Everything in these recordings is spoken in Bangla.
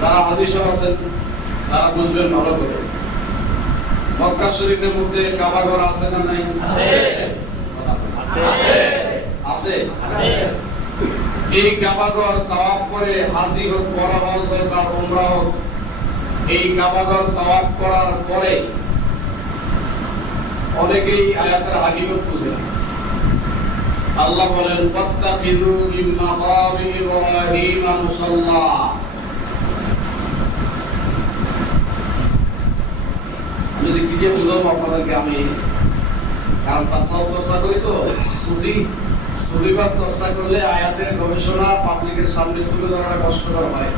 যারা হাজী সাহেব আছেন তারা বুঝবেন ভালো করে। মক্কা শরীফের মধ্যে কাবা ঘর আছে না নাই? আছে। আছে। এই কাবা ঘর তাওয়াফ করে হাজী হোক, বড় হজ হোক আর উমরা হোক, এই কাবা ঘর তাওয়াফ করার পরে অনেকেই আয়াতের হাকিকত বুঝে না। আল্লাহ বলেন ওয়াত্তাখিযু মিন মাকামি ইব্রাহিম মুসাল্লা। আমি যে কি দিয়ে বুঝাবো আপনাদেরকে, আমি কারণ তাসাউফ চর্চা করি তো, সুফিবাদ চর্চা করলে আয়াতের গবেষণা পাবলিকের সামনে তুলে ধরাটা কষ্টকর হয়,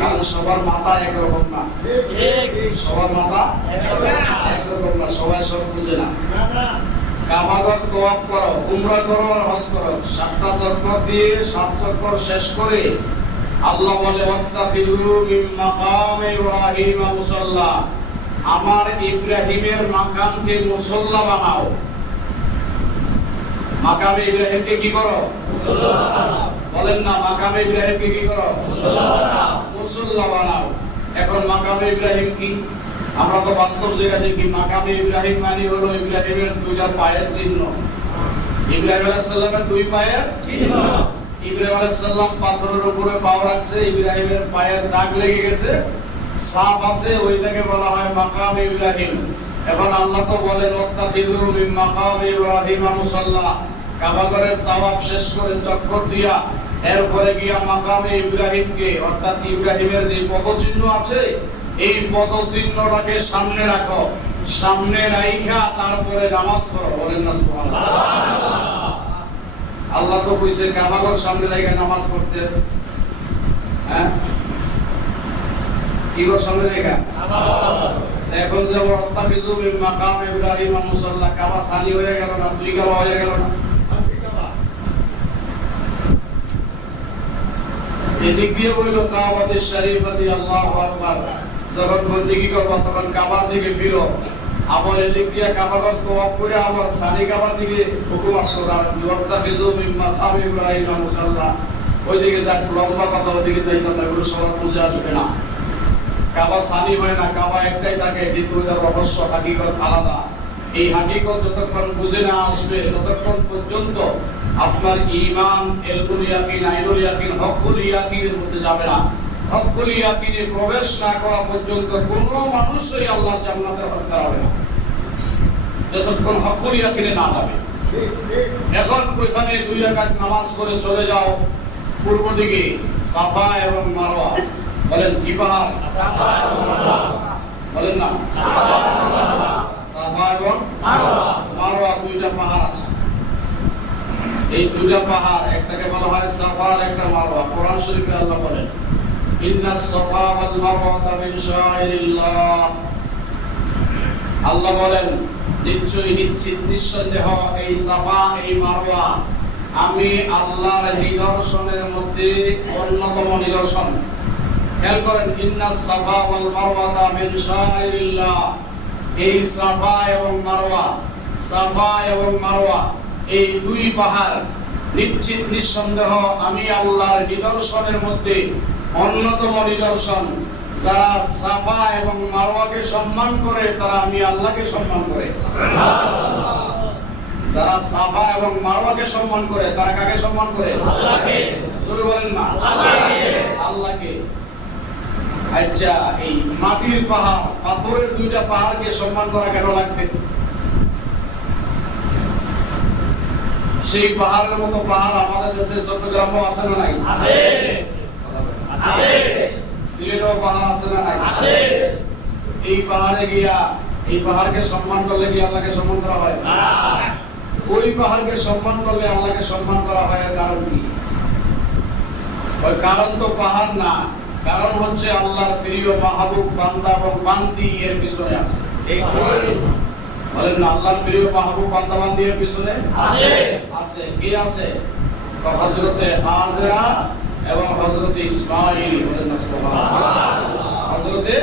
কারণ সবার মাথা একরকম না। সবার মাথা একরকম না, সবাই সব বুঝে না। কাবা ঘর তাওয়াফ করো, উমরা করো আর হজ করো, 7টা চক্কর দিয়ে 7 চক্কর শেষ করে আল্লাহ বলে ওয়াত্তাখিযু মিন মাকামি ইব্রাহিম মুসাল্লা, আমার ইব্রাহিমের মাকামকে মুসল্লা বানাও। মাকামে ইব্রাহিমকে কি করো? মুসল্লা বানাও। বলেন না, মাকামে ইব্রাহিমকে কি করো? মুসল্লা বানাও। মুসল্লা বানাও। এখন মাকামে ইব্রাহিম কি? আমরা তো বাস্তব জায়গা দেখি, মাকামে ইব্রাহিম মানে হলো ইব্রাহিমের 2টা পায়ের চিহ্ন। ইব্রাহিম আলাইহিস সালামের 2 পায়ের চিহ্ন। ইব্রাহিম আলাইহিস সালাম পাথরের উপরে পা রাখছে, ইব্রাহিমের পায়ের দাগ লেগে গেছে, সাপ আছে, ওইটাকে বলা হয় মাকামে ইব্রাহিম। এখন আল্লাহ তো বলেন ওয়াত্তাখিযু মিন মাকামি ইব্রাহিম মুসাল্লা, কাবা ঘরের তাওয়াফ শেষ করে চক্কর দিয়া এরপরে গিয়া মাকামে ইব্রাহিমকে, অর্থাৎ ইব্রাহিমের যে পদচিহ্ন আছে এই পদচিহ্নটাকে সামনে রাখো, সামনে রাইখা তারপরে নামাজ পড়ো। বলেন না সুবহানাল্লাহ। আল্লাহ তো কইছে কাবা ঘর সামনে রাইখা নামাজ পড়তে। হ্যাঁ, কি ঘর সামনে রাইখা? কাবা ঘর। এখন যে ওয়াত্তাখিযু মিন মাকামি ইব্রাহিম মুসাল্লা, কাবা সালি হয়ে গেল না? 2 কাবা হয়ে গেল না? এদিক দিয়ে বলল কাবাতুশ শরীফাতি আল্লাহু আকবার, যখন বন্দেগী করবা তখন কাবার দিকে ফিরো। আবার এদিক দিয়ে কাবা ঘর তাওয়াফ করে আবার সানি কাবার দিকে হুকুম আসলো, ওয়াত্তাখিযু মিন মাকামি ইব্রাহিম মুসাল্লা। ওইদিকে যা লম্বা কথা, ওইদিকে যাইতাম না, এগুলো সবার বুঝে আসবে না। কাবা সানি হয় না, কাবা একটাই থাকে, কিন্তু এর রহস্য হাকিকত আলাদা। এই হাকিকত যতক্ষণ বুঝে না আসবে ততক্ষণ পর্যন্ত আপনার ঈমান, ইলমুল ইয়াকিন, আইনুল ইয়াকিন, হকুল ইয়াকিনের মধ্যে যাবে না। হকুল ইয়াকিনে প্রবেশ না করা পর্যন্ত কোনো মানুষই আল্লাহর জান্নাতের হকদার হবে না, যতক্ষণ হকুল ইয়াকিনে না যাবে। এখন ওইখানে 2 রাকাত নামাজ করে চলে যাও পূর্ব দিকে, সাফা এবং মারওয়া। বলেন কি পাহাড়? সাফা এবং মারওয়া। বলেন না, সাফা এবং মারওয়া 2টা পাহাড় আছে। এই 2টা পাহাড়, একটাকে বলা হয় সাফা আর একটা মারওয়া। কোরআন শরীফে আল্লাহ বলেন ইন্নাস সাফা ওয়াল মারওয়াতা মিন শাআইরিল্লাহ। আল্লাহ বলেন নিশ্চয়ই, নিশ্চিত, নিঃসন্দেহ এই সাফা এই মারওয়া আমি আল্লাহর নিদর্শনের মধ্যে অন্যতম নিদর্শন। খেয়াল করেন, ইন্নাস সাফা ওয়াল মারওয়াতা মিন শাআইরিল্লাহ। এই সাফা এবং মারওয়া, সাফা এবং মারওয়া এই 2 পাহাড় নিশ্চিত, নিঃসন্দেহ আমি আল্লাহর নিদর্শনের মধ্যে অন্যতম নিদর্শন। যারা সাফা এবং মারওয়াকে সম্মান করে তারা আমি আল্লাহকে সম্মান করে। যারা সাফা এবং মারওয়াকে সম্মান করে তারা কাকে সম্মান করে? আল্লাহকে। জোরে বলেন না, আল্লাহকে। আচ্ছা, এই মাটির পাহাড়, পাথরের 2টা পাহাড়কে সম্মান করা কেন লাগবে? সেই পাহাড়ের মতো পাহাড় আমাদের দেশে চট্টগ্রামও আছে না নাই? আছে। আছে। সিলেটেও পাহাড় আছে না নাই? আছে। এই পাহাড়ে গিয়া এই পাহাড়কে সম্মান করলে কি আল্লাহকে সম্মান করা হয়? না। ওই পাহাড়কে সম্মান করলে আল্লাহকে সম্মান করা হয়, এর কারণ কি? ওই কারণ তো পাহাড় না, কারণ হচ্ছে আল্লাহর প্রিয় মাহবুব বান্দা এবং বান্দি এর পিছনে আছে। বলেন না, আল্লাহর প্রিয় মাহবুব বান্দা বান্দি এর পিছনে আছে। আছে। কি আছে? হযরতে হাজেরা এবং হযরতে ইসমাঈল। বলেন না সুবহানাল্লাহ। হযরতে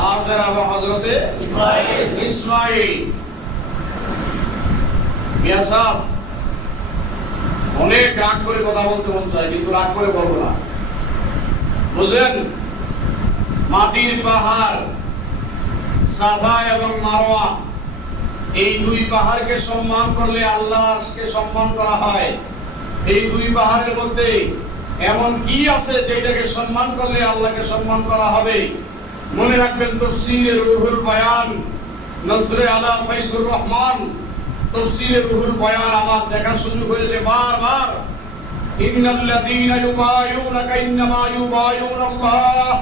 হাজেরা এবং হযরতে ইসমাঈল। মিয়া সাহেব, অনেক রাগ করে কথা বলতে মন চায়, কিন্তু রাগ করে বলবো না। বুঝলেন? মাটির পাহাড় সাফা এবং মারওয়া, এই দুই পাহাড়কে সম্মান করলে আল্লাহকে সম্মান করা হয়। এই দুই পাহাড়ের মধ্যে এমন কি আছে যেটাকে সম্মান করলে আল্লাহকে সম্মান করা হবে? মনে রাখবেন তাফসীরে রুহুল বয়ান, নজরে আলা ফাইজুর রহমান, তাফসীরে রুহুল বয়ান আমার দেখার সুযোগ হয়েছে বারবার। ইন্নাল্লাযীনা ইউবায়ুনাকা ইন্নামা ইউবায়ুনাল্লাহ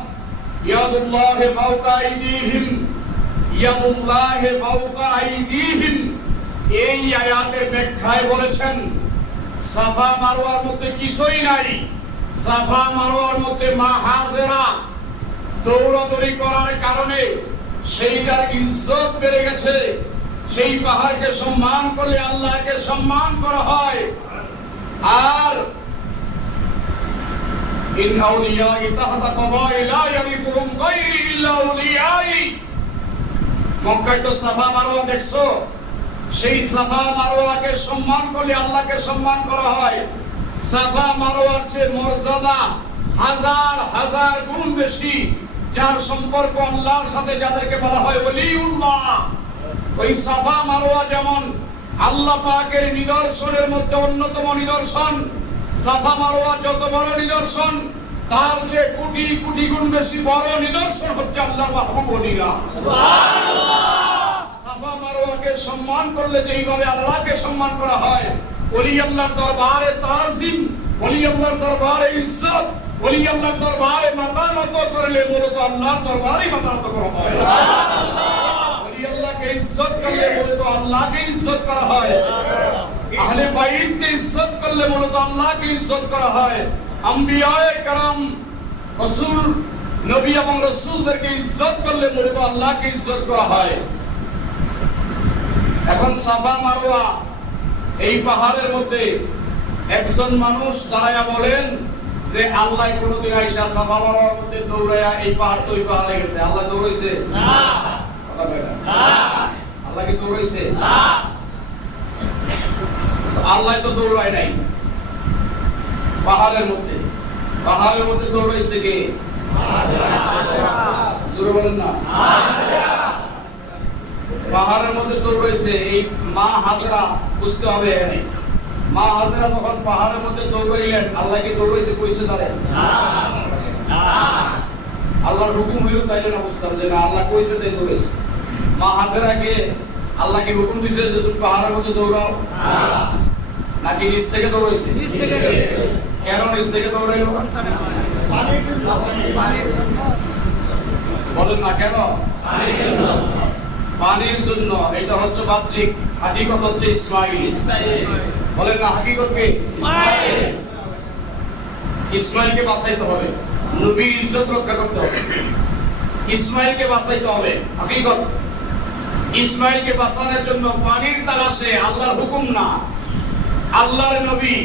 ইয়াদুল্লাহি ফাওকা আইদিহিম, ইয়াদুল্লাহি ফাওকা আইদিহিম। এই আয়াতের ব্যাখ্যায় বলেছেন সাফা মারওয়ার মধ্যে কিছুই নাই। সাফা মারওয়ার মধ্যে মা হাজেরা দৌড়াদৌড়ি করার কারণে সেইটার ইজ্জত বেড়ে গেছে। সেই পাহাড়কে সম্মান করলে আল্লাহকে সম্মান করা হয়। আর ইন আউলিয়াই তাহতা কবাইলা ইয়ারিফুহুম গায়রি ইল্লা আউলিয়াই। মক্কায় তো সাফা মারওয়া দেখছো, সেই সাফা মারওয়াকে সম্মান করলে আল্লাহকে সম্মান করা হয়। সাফা মারওয়ার চেয়ে মর্যাদা হাজার হাজার গুণ বেশি। যার সম্পর্ক আল্লাহর সাথে যাদেরকে বলা হয় ওলিউল্লাহ, ওই সাফা মারওয়া যেমন আল্লাহ পাকের নিদর্শনের মধ্যে অন্যতম নিদর্শন, সাফা মারওয়া যত বড় নিদর্শন তার চেয়ে কোটি কোটি গুণ বেশি বড় নিদর্শন হচ্ছে আল্লাহর মাহবুব ওলিরা। সুবহানাল্লাহ। সাফা মারওয়াকে সম্মান করলে যেইভাবে আল্লাহকে সম্মান করা হয়, ওলি আল্লাহর দরবারে তাজিম, ওলি আল্লাহর দরবারে ইজ্জত, ওলি আল্লাহর দরবারে মাথা নত করলে মূলত আল্লাহর দরবারে মাথা নত করা হয়। সুবহানাল্লাহ। ওলি আল্লাহকে ইজ্জত করলে মূলত আল্লাহকে ইজ্জত করা হয়। আহলে বাইতকে ইজ্জত করলে মূলত আল্লাহকে ইজ্জত করা হয়। আম্বিয়ায়ে کرام, রাসূল, নবী এবং রাসূলদেরকে ইজ্জত করলে মূলত আল্লাহকে ইজ্জত করা হয়। এখন সাফা মারওয়া এই পাহাড়ের মধ্যে একজন মানুষ দাঁড়ায়া বলেন যে আল্লাহ কোনদিন আইসা সাফা মারওয়ার মধ্যে দৌড়ায়া এই পাহাড় তো ওই পাহাড়ে গেছে? আল্লাহ দৌড়াইছে? না। কথা বলেন না। আল্লাহ কি দৌড়াইছে? না। আল্লাহ তো দৌড়ায় নাই পাহাড়ের মধ্যে। পাহাড়ের মধ্যে দৌড়াইছে কে? জোরে বলেন না। পাহাড়ের মধ্যে দৌড়াইছে এই মা হাজরা। বুঝতে হবে এখানে, মা হাজরা যখন পাহাড়ের মধ্যে দৌড়াইলেন, আল্লাহ কি দৌড়াইতে কইছে তারে? না। আল্লাহর হুকুম হইল তাইলে না বুঝতাম যে না আল্লাহ কইছে তাই দৌড়াইছে। মা হাজরাকে আল্লাহ কি হুকুম দিয়েছে যে তুমি পাহাড়ের মধ্যে দৌড়াও? না। নাকি নিচ থেকে দৌড়াইছে? নিচ থেকে। কেন নিচ থেকে দৌড়াইলো? বলেন না কেন? পানির জন্য। এটা হচ্ছে বাহ্যিক, হাকিকত হচ্ছে ইসমাইল। বলেন না হাকিকত কে? ইসমাইল। ইসমাইলকে বাঁচাইতে হবে, নবীর ইজ্জত রক্ষা করতে হবে, ইসমাইলকে বাঁচাইতে হবে। হাকিকত ইসমাইলকে বাঁচানোর জন্য পানির তালাশে, আল্লাহর হুকুম না, আল্লাহর নবী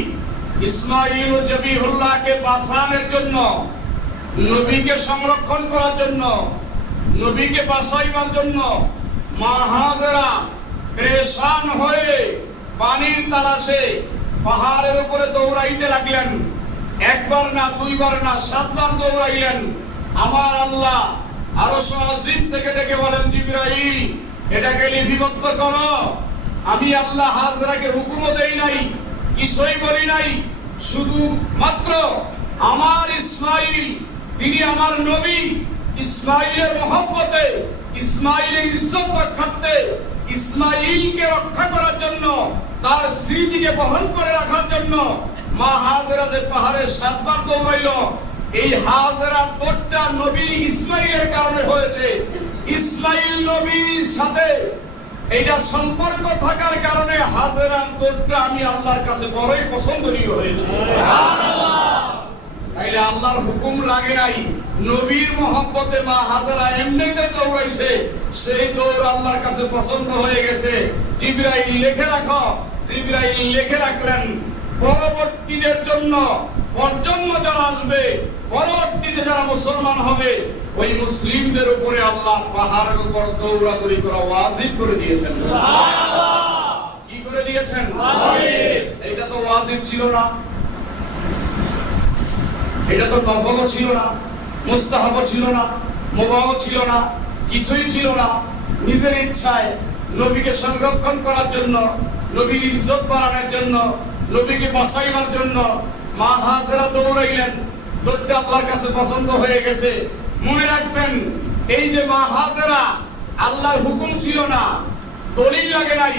ইসমাইল ও জবিহুল্লাহকে বাঁচানোর জন্য, নবীকে সংরক্ষণ করার জন্য, নবীকে বাঁচাইবার জন্য মা হাজেরা পেরেশান হয়ে পানির তালাশে পাহাড়ের উপরে দৌড়াইতে লাগলেন। একবার না, দুইবার না, 7 বার দৌড়াইলেন। আমার আল্লাহ আরশ আজিম থেকে ডেকে বলেন, জিবরাইল এটাকে লিপিবদ্ধ করো। আমি আল্লাহ হাজরাকে হুকুমও দেই নাই, কিছুই বলি নাই, শুধু মাত্র আমার ইসমাইল, তিনি আমার নবী, ইসমাইলের মহব্বতে, ইসমাইলের ইজ্জত রক্ষার্থে, ইসমাইলকে রক্ষা করার জন্য, তার স্মৃতিকে বহন করে রাখার জন্য মা হাজেরা যে পাহাড়ে 7 বার দৌড়াইল, এই হাজেরা দৌড়টা নবী ইসমাইলের কারণে হয়েছে। ইসমাইল নবীর সাথে এইটা সম্পর্ক থাকার কারণে হাজেরার দৌড়টা আমি আল্লাহর কাছে বড়ই পছন্দনীয় হয়েছে। সুবহানাল্লাহ। তাইলে আল্লাহর হুকুম লাগে নাই, নবীর মহব্বতে মা হাজেরা এমনিতে দৌড়াইছে, সেই দৌড় আল্লাহর কাছে পছন্দ হয়ে গেছে। জিবরাইল লিখে রাখো। জিবরাইল লিখে রাখলেন, পরবর্তীদের জন্য, প্রজন্ম যারা আসবে, পরবর্তীতে যারা মুসলমান হবে, ওই মুসলিমদের উপরে আল্লাহ পাহাড়ের উপর দৌড়াদৌড়ি করা ওয়াজিব করে দিয়েছেন। সুবহানাল্লাহ। কি করে দিয়েছেন? ওয়াজিব। এটা তো ওয়াজিব ছিল না, এটা তো নফলও ছিল না, মুস্তাহাবও ছিল না, মোবাইল ছিল না, কিছুই ছিল না। নিজের ইচ্ছায় নবীকে সংরক্ষণ করার জন্য, নবীর ইজ্জত বাড়ানোর জন্য, নবীকে বাঁচাইবার জন্য মা হাজেরা দৌড়াইলেন। দৌড়টা আল্লাহর কাছে পছন্দ হয়ে গেছে। মনে রাখবেন, এই যে মা হাজেরা, আল্লাহর হুকুম ছিল না, দলিল লাগে নাই,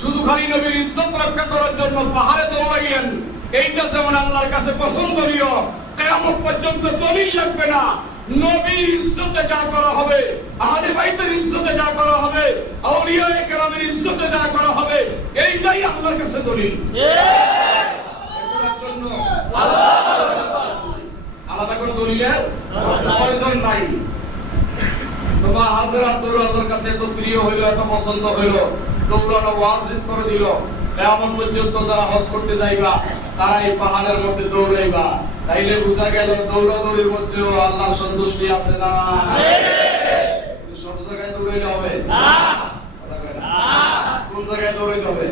শুধু খালি নবীর ইজ্জত রক্ষা করার জন্য পাহাড়ে দৌড়াইলেন। এইটা যেমন আল্লাহর কাছে পছন্দনীয়, কিয়ামত পর্যন্ত দলিল লাগবে না। নবীর ইজ্জতে যা করা হবে, আহলে বাইতের ইজ্জতে যা করা হবে, আউলিয়ায়ে কেরামের ইজ্জতে যা করা হবে, এইটাই আল্লাহর কাছে দলিল। এটার জন্য আলাদা করে দলিলের প্রয়োজন নাই। তোমার হাজেরা দৌড় আল্লাহর কাছে এত প্রিয় হইল, এত পছন্দ হইল, দৌড়ানো ওয়াজিব করে দিল। কিয়ামত পর্যন্ত যারা হজ করতে যাইবা তারা এই পাহাড়ের মধ্যে দৌড়াইবা। তাইলে বুঝা গেল দৌড়াদৌড়ির মধ্যেও আল্লাহর সন্তুষ্টি আছে না? সব জায়গায় দৌড়াইলে হবে না। কোন জায়গায় দৌড়াইতে হবে?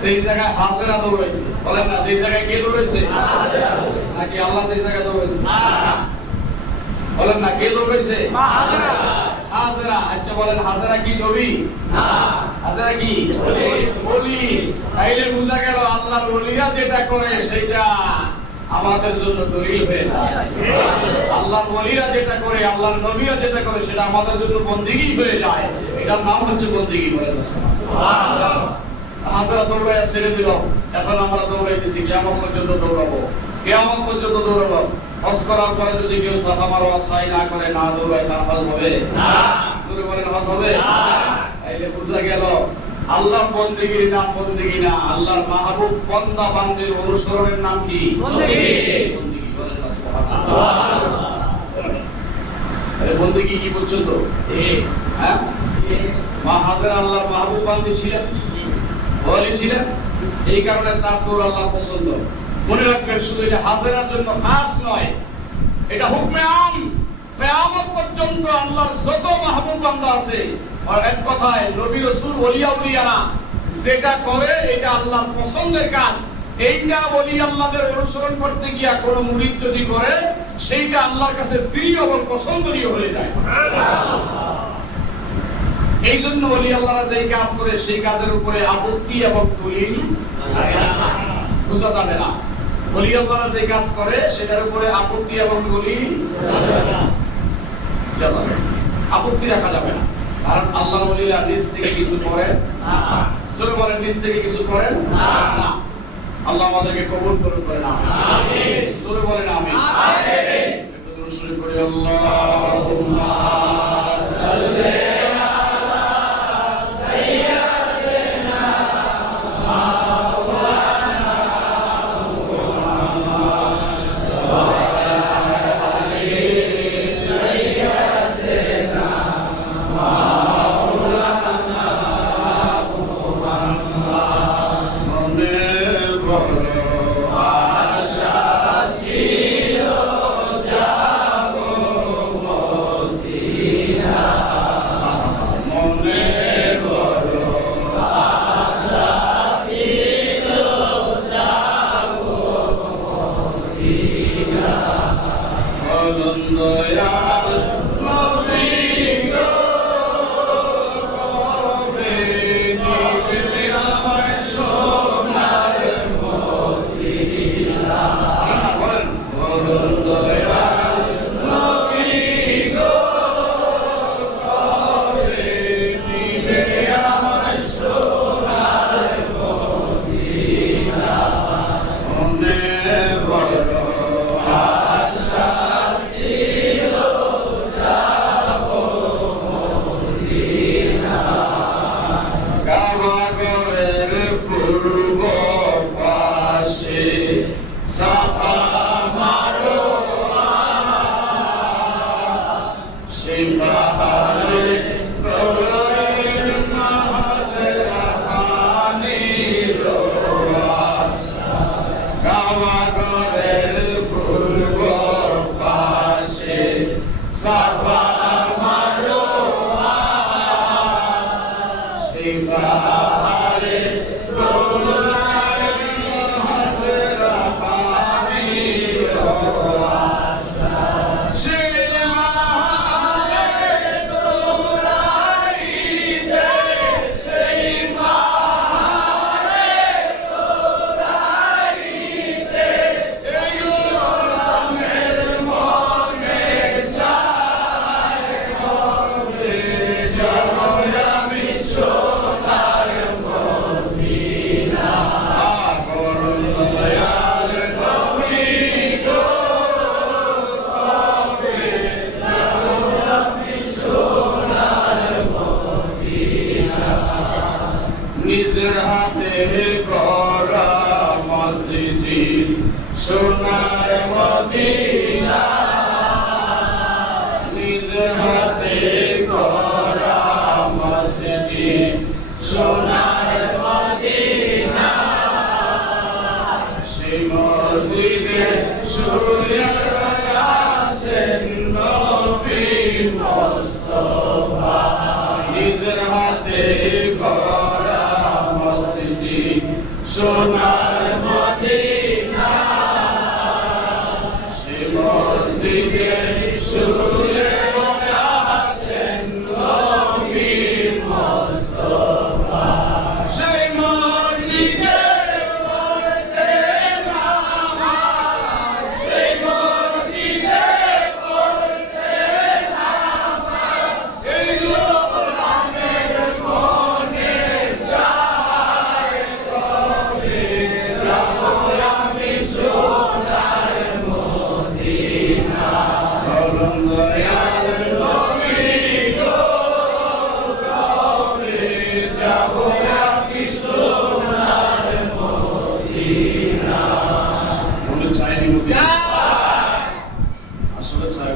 সেই জায়গায় হাজেরা দৌড়াইছে, বলেন না? সেই জায়গায় কে দৌড়াইছে? নাকি আল্লাহ সেই জায়গায় দৌড়াইছে? বলেন না, কে দৌড়াইছে? হাজেরা। আচ্ছা বলেন, হাজেরা কি নবী? না, হাজেরা কি ওলি? তাইলে বুঝা গেল আল্লাহর ওলিরা যেটা করে সেটা আমাদের জন্য দলিল হয়ে যায়। আল্লাহর ওলিরা যেটা করে, আল্লাহর নবীরা যেটা করে সেটা আমাদের জন্য বন্দেগী হয়ে যায়। এটার নাম হচ্ছে বন্দেগী। বলেন সুবহানাল্লাহ। হাজেরা দৌড়াইয়া ছেড়ে দিল, এখন আমরা দৌড়াইতেছি, কিয়ামত পর্যন্ত দৌড়াবো, কিয়ামত পর্যন্ত দৌড়াবো। হজ করার পরে যদি কেউ সাফা মারওয়া সাই না করে, না দৌড়ায়, তার হজ হবে না। জোরে বলেন, হজ হবে না। তাইলে বুঝা গেল আল্লাহর বন্দেগীর নাম বন্দেগী না, আল্লাহর মাহবুব বান্দা বান্দির অনুসরণের নাম কি? বন্দেগী। বন্দেগী। বলেন সুবহানাল্লাহ। আরে বন্দেগী কি বলছেন তো? ঠিক। হ্যাঁ, মা হাজেরা আল্লাহর মাহবুব বান্দি ছিলেন, ওলি ছিলেন, এই কারণে তার দৌড় আল্লাহর পছন্দ। মনে রাখবেন, শুধু এটা হাজেরার জন্য খাস নয়, এটা হুকমে আম। কিয়ামত পর্যন্ত আল্লাহর যত মাহবুব বান্দা আছে, আর এক কথায় নবী রাসূল ওলিয়া উলিয়ানা যেটা করে এটা আল্লাহর পছন্দের কাজ। এইটা ওলি আল্লাহদের অনুসরণ করতে গিয়া কোন মুরিদ যদি করে, সেইটা আল্লাহর কাছে প্রিয় এবং পছন্দনীয় হয়ে যায়। এই জন্য ওলি আল্লাহরা যেই কাজ করে সেই কাজের উপরে আপত্তি এবং দলিল বুঝা যাবে না। ওলি আল্লাহরা যে কাজ করে সেটার উপরে আপত্তি এবং দলিল যাবে না, আপত্তি রাখা যাবে না। কারণ আল্লাহর ওলিরা নিজ থেকে কিছু করেন না। জোরে বলেন, নিজ থেকে কিছু করেন না। আল্লাহ আমাদেরকে কবুল করুন, করেন আমিন। জোরে বলেন আমিন। আমিন। একটু দরুদ শরীফ পড়ি। আল্লাহুম্মা সাল্লি She সোনার মদিনা সেই মসজিদে শুয়ে আছেন নবী মুস্তাফা নিজের হাতে গড়া মসজিদ সোনার মদিনা সেই মসজিদে শুয়ে আছেন নবী মুস্তাফা সেই মসজিদে পড়তে নামাজ সেই মসজিদে পড়তে নামাজ এই লোকের মনে চায় কবে যাব আমি সোনার মদিনা চলুন দয়াল নবী গো কবে যাব আমি সোনার মদিনা মনে চাইনি আসলে চাই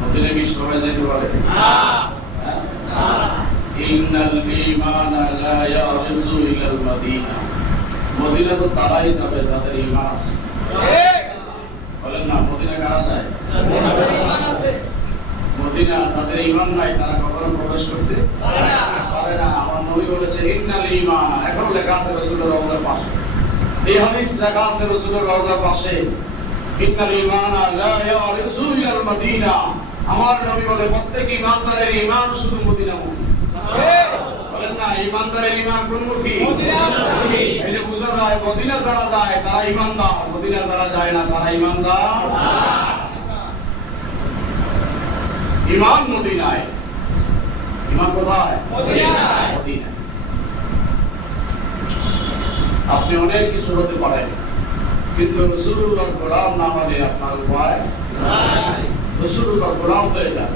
মদিনা কি সবাই যেতে পারে ইন্নাল ঈমানা লা ইয়ারিসু ইলাল মদিনা মদিনা তো তারাই যাবে যাদের ঈমান আছে বলেন না মদিনা কারা যায় মদিনা যাদের ঈমান নাই তারা কখনো প্রবেশ করতে পারে না আমার নবী বলেছে ইন্নাল ঈমানা এখন লেখা আছে রাসূলের রওজার পাশে এই হাদিস লেখা আছে রাসূলের রওজার পাশে ইন্নাল ঈমানা লা ইয়ারিসু ইলাল মদিনা আমার নবী বলে প্রত্যেক ঈমানদারের ঈমান শুধু মদিনামুখী বলেন না ঈমানদারের ঈমান কোনমুখী মদিনামুখী এই যে বুঝা যায় মদিনা যারা যায় তারা ঈমানদার মদিনা যারা যায় না তারা ঈমানদার না ঈমান মদিনায় ঈমান কোথায় মদিনায় মদিনায় আপনি অনেক কিছু হতে পারেন কিন্তু রাসূলুল্লাহর গোলাম না হলে আপনার উপায় নাই রাসূলুল্লাহর গোলাম হয়ে যান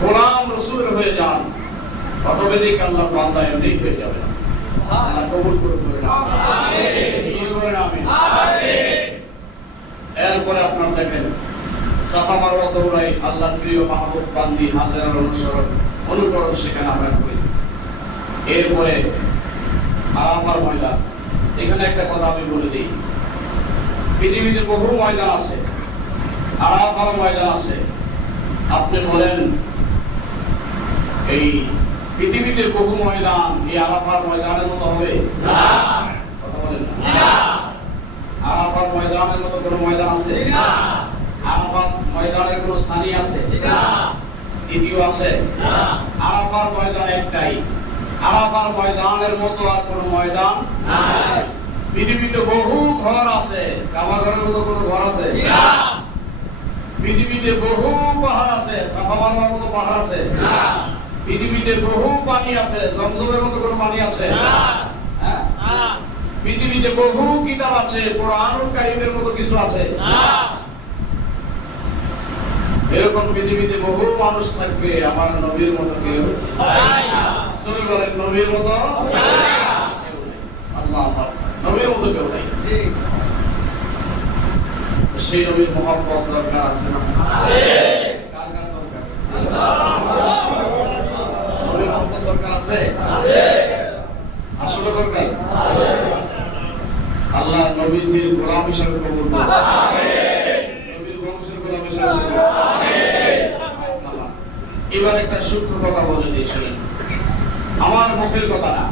গোলাম রাসূলের হয়ে যান অটোমেটিক আল্লাহর বান্দা এমনি হয়ে যাবে আল্লাহ কবুল করুন আমিন আমিন এরপরে আপনার দেখেন সাফা মারওয়া দৌড়াই আল্লাহর প্রিয় মাহবুব বান্দি হাজেরার অনুকরণ সেখানে আমরা করি এরপরে আরাফার ময়দান এখানে একটা কথা আমি বলে দিই পৃথিবীতে বহু ময়দান আছে আরাফার ময়দান আছে আপনি বলেন এই পৃথিবীতে বহু ময়দান এই আরাফার ময়দানের মতো হবে না কথা বলেন না আরাফার ময়দানের মতো কোনো ময়দান আছে না আরাফার ময়দানের কোনো স্থানই আছে না দ্বিতীয় আছে না আরাফার ময়দান একটাই আরাফার ময়দানের মতো আর কোনো ময়দান নাই পৃথিবীতে বহু ঘর আছে কাবা ঘরের মতো কোনো ঘর আছে না পৃথিবীতে বহু পাহাড় আছে সাফা মারওয়ার মতো পাহাড় আছে না পৃথিবীতে বহু পানি আছে জমজমের মতো কোনো পানি আছে না পৃথিবীতে বহু কিতাব আছে কোরআনুল কারীমের মতো কিছু আছে না এরকম পৃথিবীতে বহু মানুষ থাকবে আমার নবীর মতো কেউ নাই সবাই বলেন নবীর মতো আল্লাহ নবীর মতো কেউ নাই সেই নবীর মহব্বত দরকার আছে না আছে কার কার দরকার আল্লাহ নবীর মহব্বত দরকার আছে আছে আসলে দরকার আছে আল্লাহ নবীর গোলাম হিসেবে কবুল করুন আমিন নবীর বংশের গোলাম হিসেবে কবুল করুন আমিন এবার একটা সূক্ষ্ম কথা বলে দিই শুনুন আমার মুখের কথা না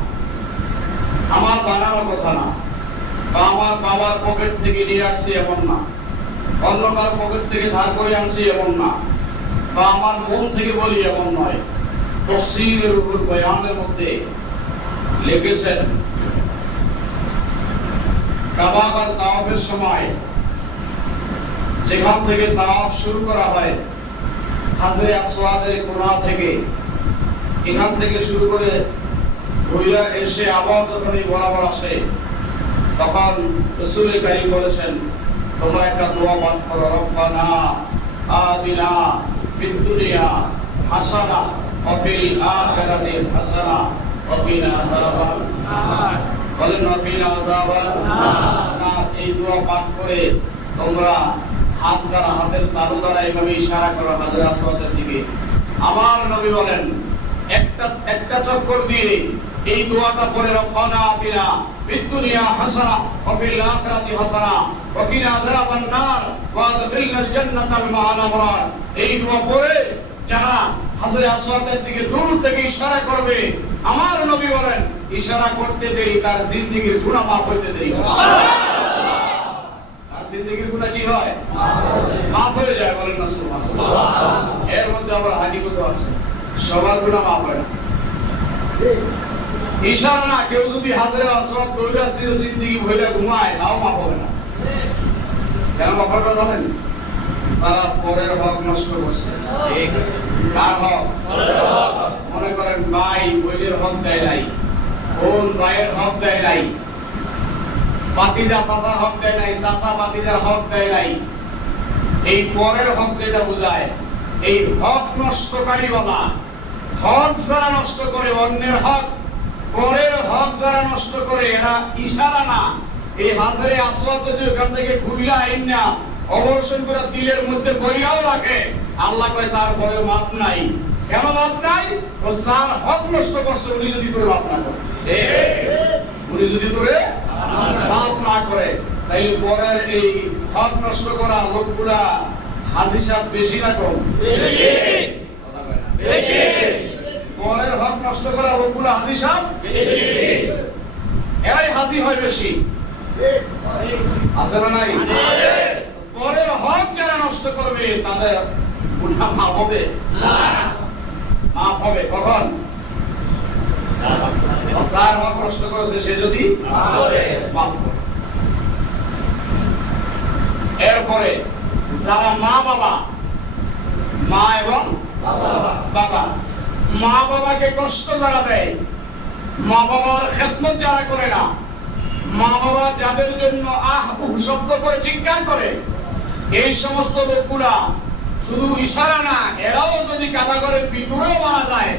আমার বানানো কথা না বা আমার বাবার পকেট থেকে নিয়ে আসছি এমন না অন্য কার পকেট থেকে ধার করে আনছি এমন না বা আমার মন থেকে বলি এমন নয় তাফসীরের উপর বয়ানের মধ্যে লিখেছেন কাবা ঘর তাওয়াফের সময় যেখান থেকে তাওয়াফ শুরু করা হয় হাজরে আসওয়াদের কোণা থেকে এখান থেকে শুরু করে ঘুরে এসে আবার যখন এই বরাবর আসে তখন রাসূল কারীম বলেছেন তোমরা একটা দোয়া পাঠ করো রব্বানা আতিনা ফিদ দুনিয়া হাসানা ওয়া ফিল আখিরাতি হাসানা ওয়া কিনা আযাবান নার বলেন ওয়া কিনা আযাবান নার এই দোয়া পাঠ করে তোমরা হাত দ্বারা হাতের তালু দ্বারা এইভাবে ইশারা করো হাজরে আসওয়াদের দিকে আমার নবী বলেন একটা একটা চক্কর দিয়ে এই দোয়াটা পড়ে রব্বানা আতিনা ফিদ দুনিয়া হাসানা ওয়া ফিল আখিরাতি হাসানা ওয়া কিনা আযাবান নার ওয়া আদখিলনাল জান্নাতাল মা'আল আবরার। এই দোয়া পড়ে যারা হাজরে আসওয়াদের দিকে দূর থেকে ইশারা করবে, আমার নবী বলেন ইশারা করতে দেরি তার জিন্দেগীর গুনাহ মাফ হইতে দেরি। সুবহানাল্লাহ। আর জিন্দেগীর গুনাহ কি হয়? মাফ হয়ে যায়, বলেন না সুবহানাল্লাহ। এর মধ্যে আবার হাদিস আছে, সবার গুনাহ মাফ হয় না। ইশারা না, কেউ যদি হাজরে আসওয়াদ দৌড়া সির জিন্দেগি ভইলা ঘুমায় তাও মাফ হবে না। কেন মাফ হবে না জানেন? সারা পরের হক নষ্ট করছে। ঠিক। কার হক? পরের হক। মনে করেন ভাই বইয়ের হক দেয় নাই, বোন ভাইয়ের হক দেয় নাই, বাতিজা চাচার হক দেয় নাই, চাচা বাতিজার হক দেয় নাই। এই পরের হক যেটা বোঝায়, এই হক নষ্টকারী বলা, হক যারা নষ্ট করে অন্যের হক, পরের হক যারা নষ্ট করে এরা ইশারা না। এই হাজরে আসওয়াদ যদি ওখান থেকে খুইলা আইন না অবর্ষণ করে দিলের মধ্যে বইয়াও রাখে, আল্লাহ কয় তারপরে মাপ নাই। কেন মাপ নাই? ও যার হক নষ্ট করছে উনি যদি করে মাপ না করে, উনি যদি করে মাপ না করে, তাইলে পরের এই হক নষ্ট করা লোকগুলা হাজি সাহেব বেশি না কম? বেশি। বেশি। পরের হক নষ্ট করা লোকগুলা হাজি সাহেব বেশি, এরাই হাজি হয় বেশি। আছে না নাই? পরের হক যারা নষ্ট করবে তাদের গুনাহ মাফ হবে না। মাফ হবে কখন? যার হক নষ্ট করেছে সে যদি মাফ করে। এরপরে যারা মা বাবা, মা এবং বাবা, মা বাবাকে কষ্ট যারা দেয়, মা বাবার খেদমত যারা করে না, মা বাবা যাদের জন্য আহ উহ শব্দ করে চিৎকার করে, এই সমস্ত লোকগুলা শুধু ইশারা না, এরাও যদি কাবাগরের ভিতরেও মারা যায়,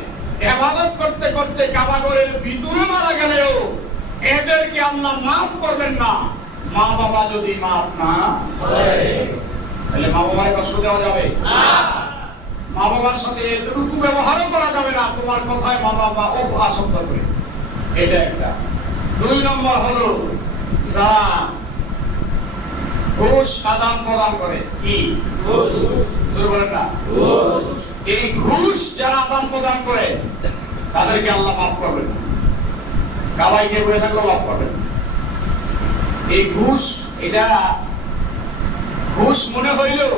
ইবাদত করতে করতে কাবাগরের ভিতরে মারা গেলেও এদেরকে আল্লাহ মাফ করবেন না। মা বাবা যদি মাফ না করে, তাহলে মা বাবার কষ্ট দেওয়া যাবে না। মা বাবার সাথে এতটুকু ব্যবহারও করা যাবে না, তোমার কথায় মা বাবা ও আশঙ্কা করে। এটা একটা। 2 নম্বর হলো যারা ঘুষ আদান প্রদান করে। কি ঘুষ? জোর বলেন না। ঘুষ। এই ঘুষ যারা আদান প্রদান করে তাদেরকে আল্লাহ মাফ করবেন না। কাবাইকে বলে থাকলেও মাফ করবেন। এই ঘুষ, এটা ঘুষ মনে হইলেও,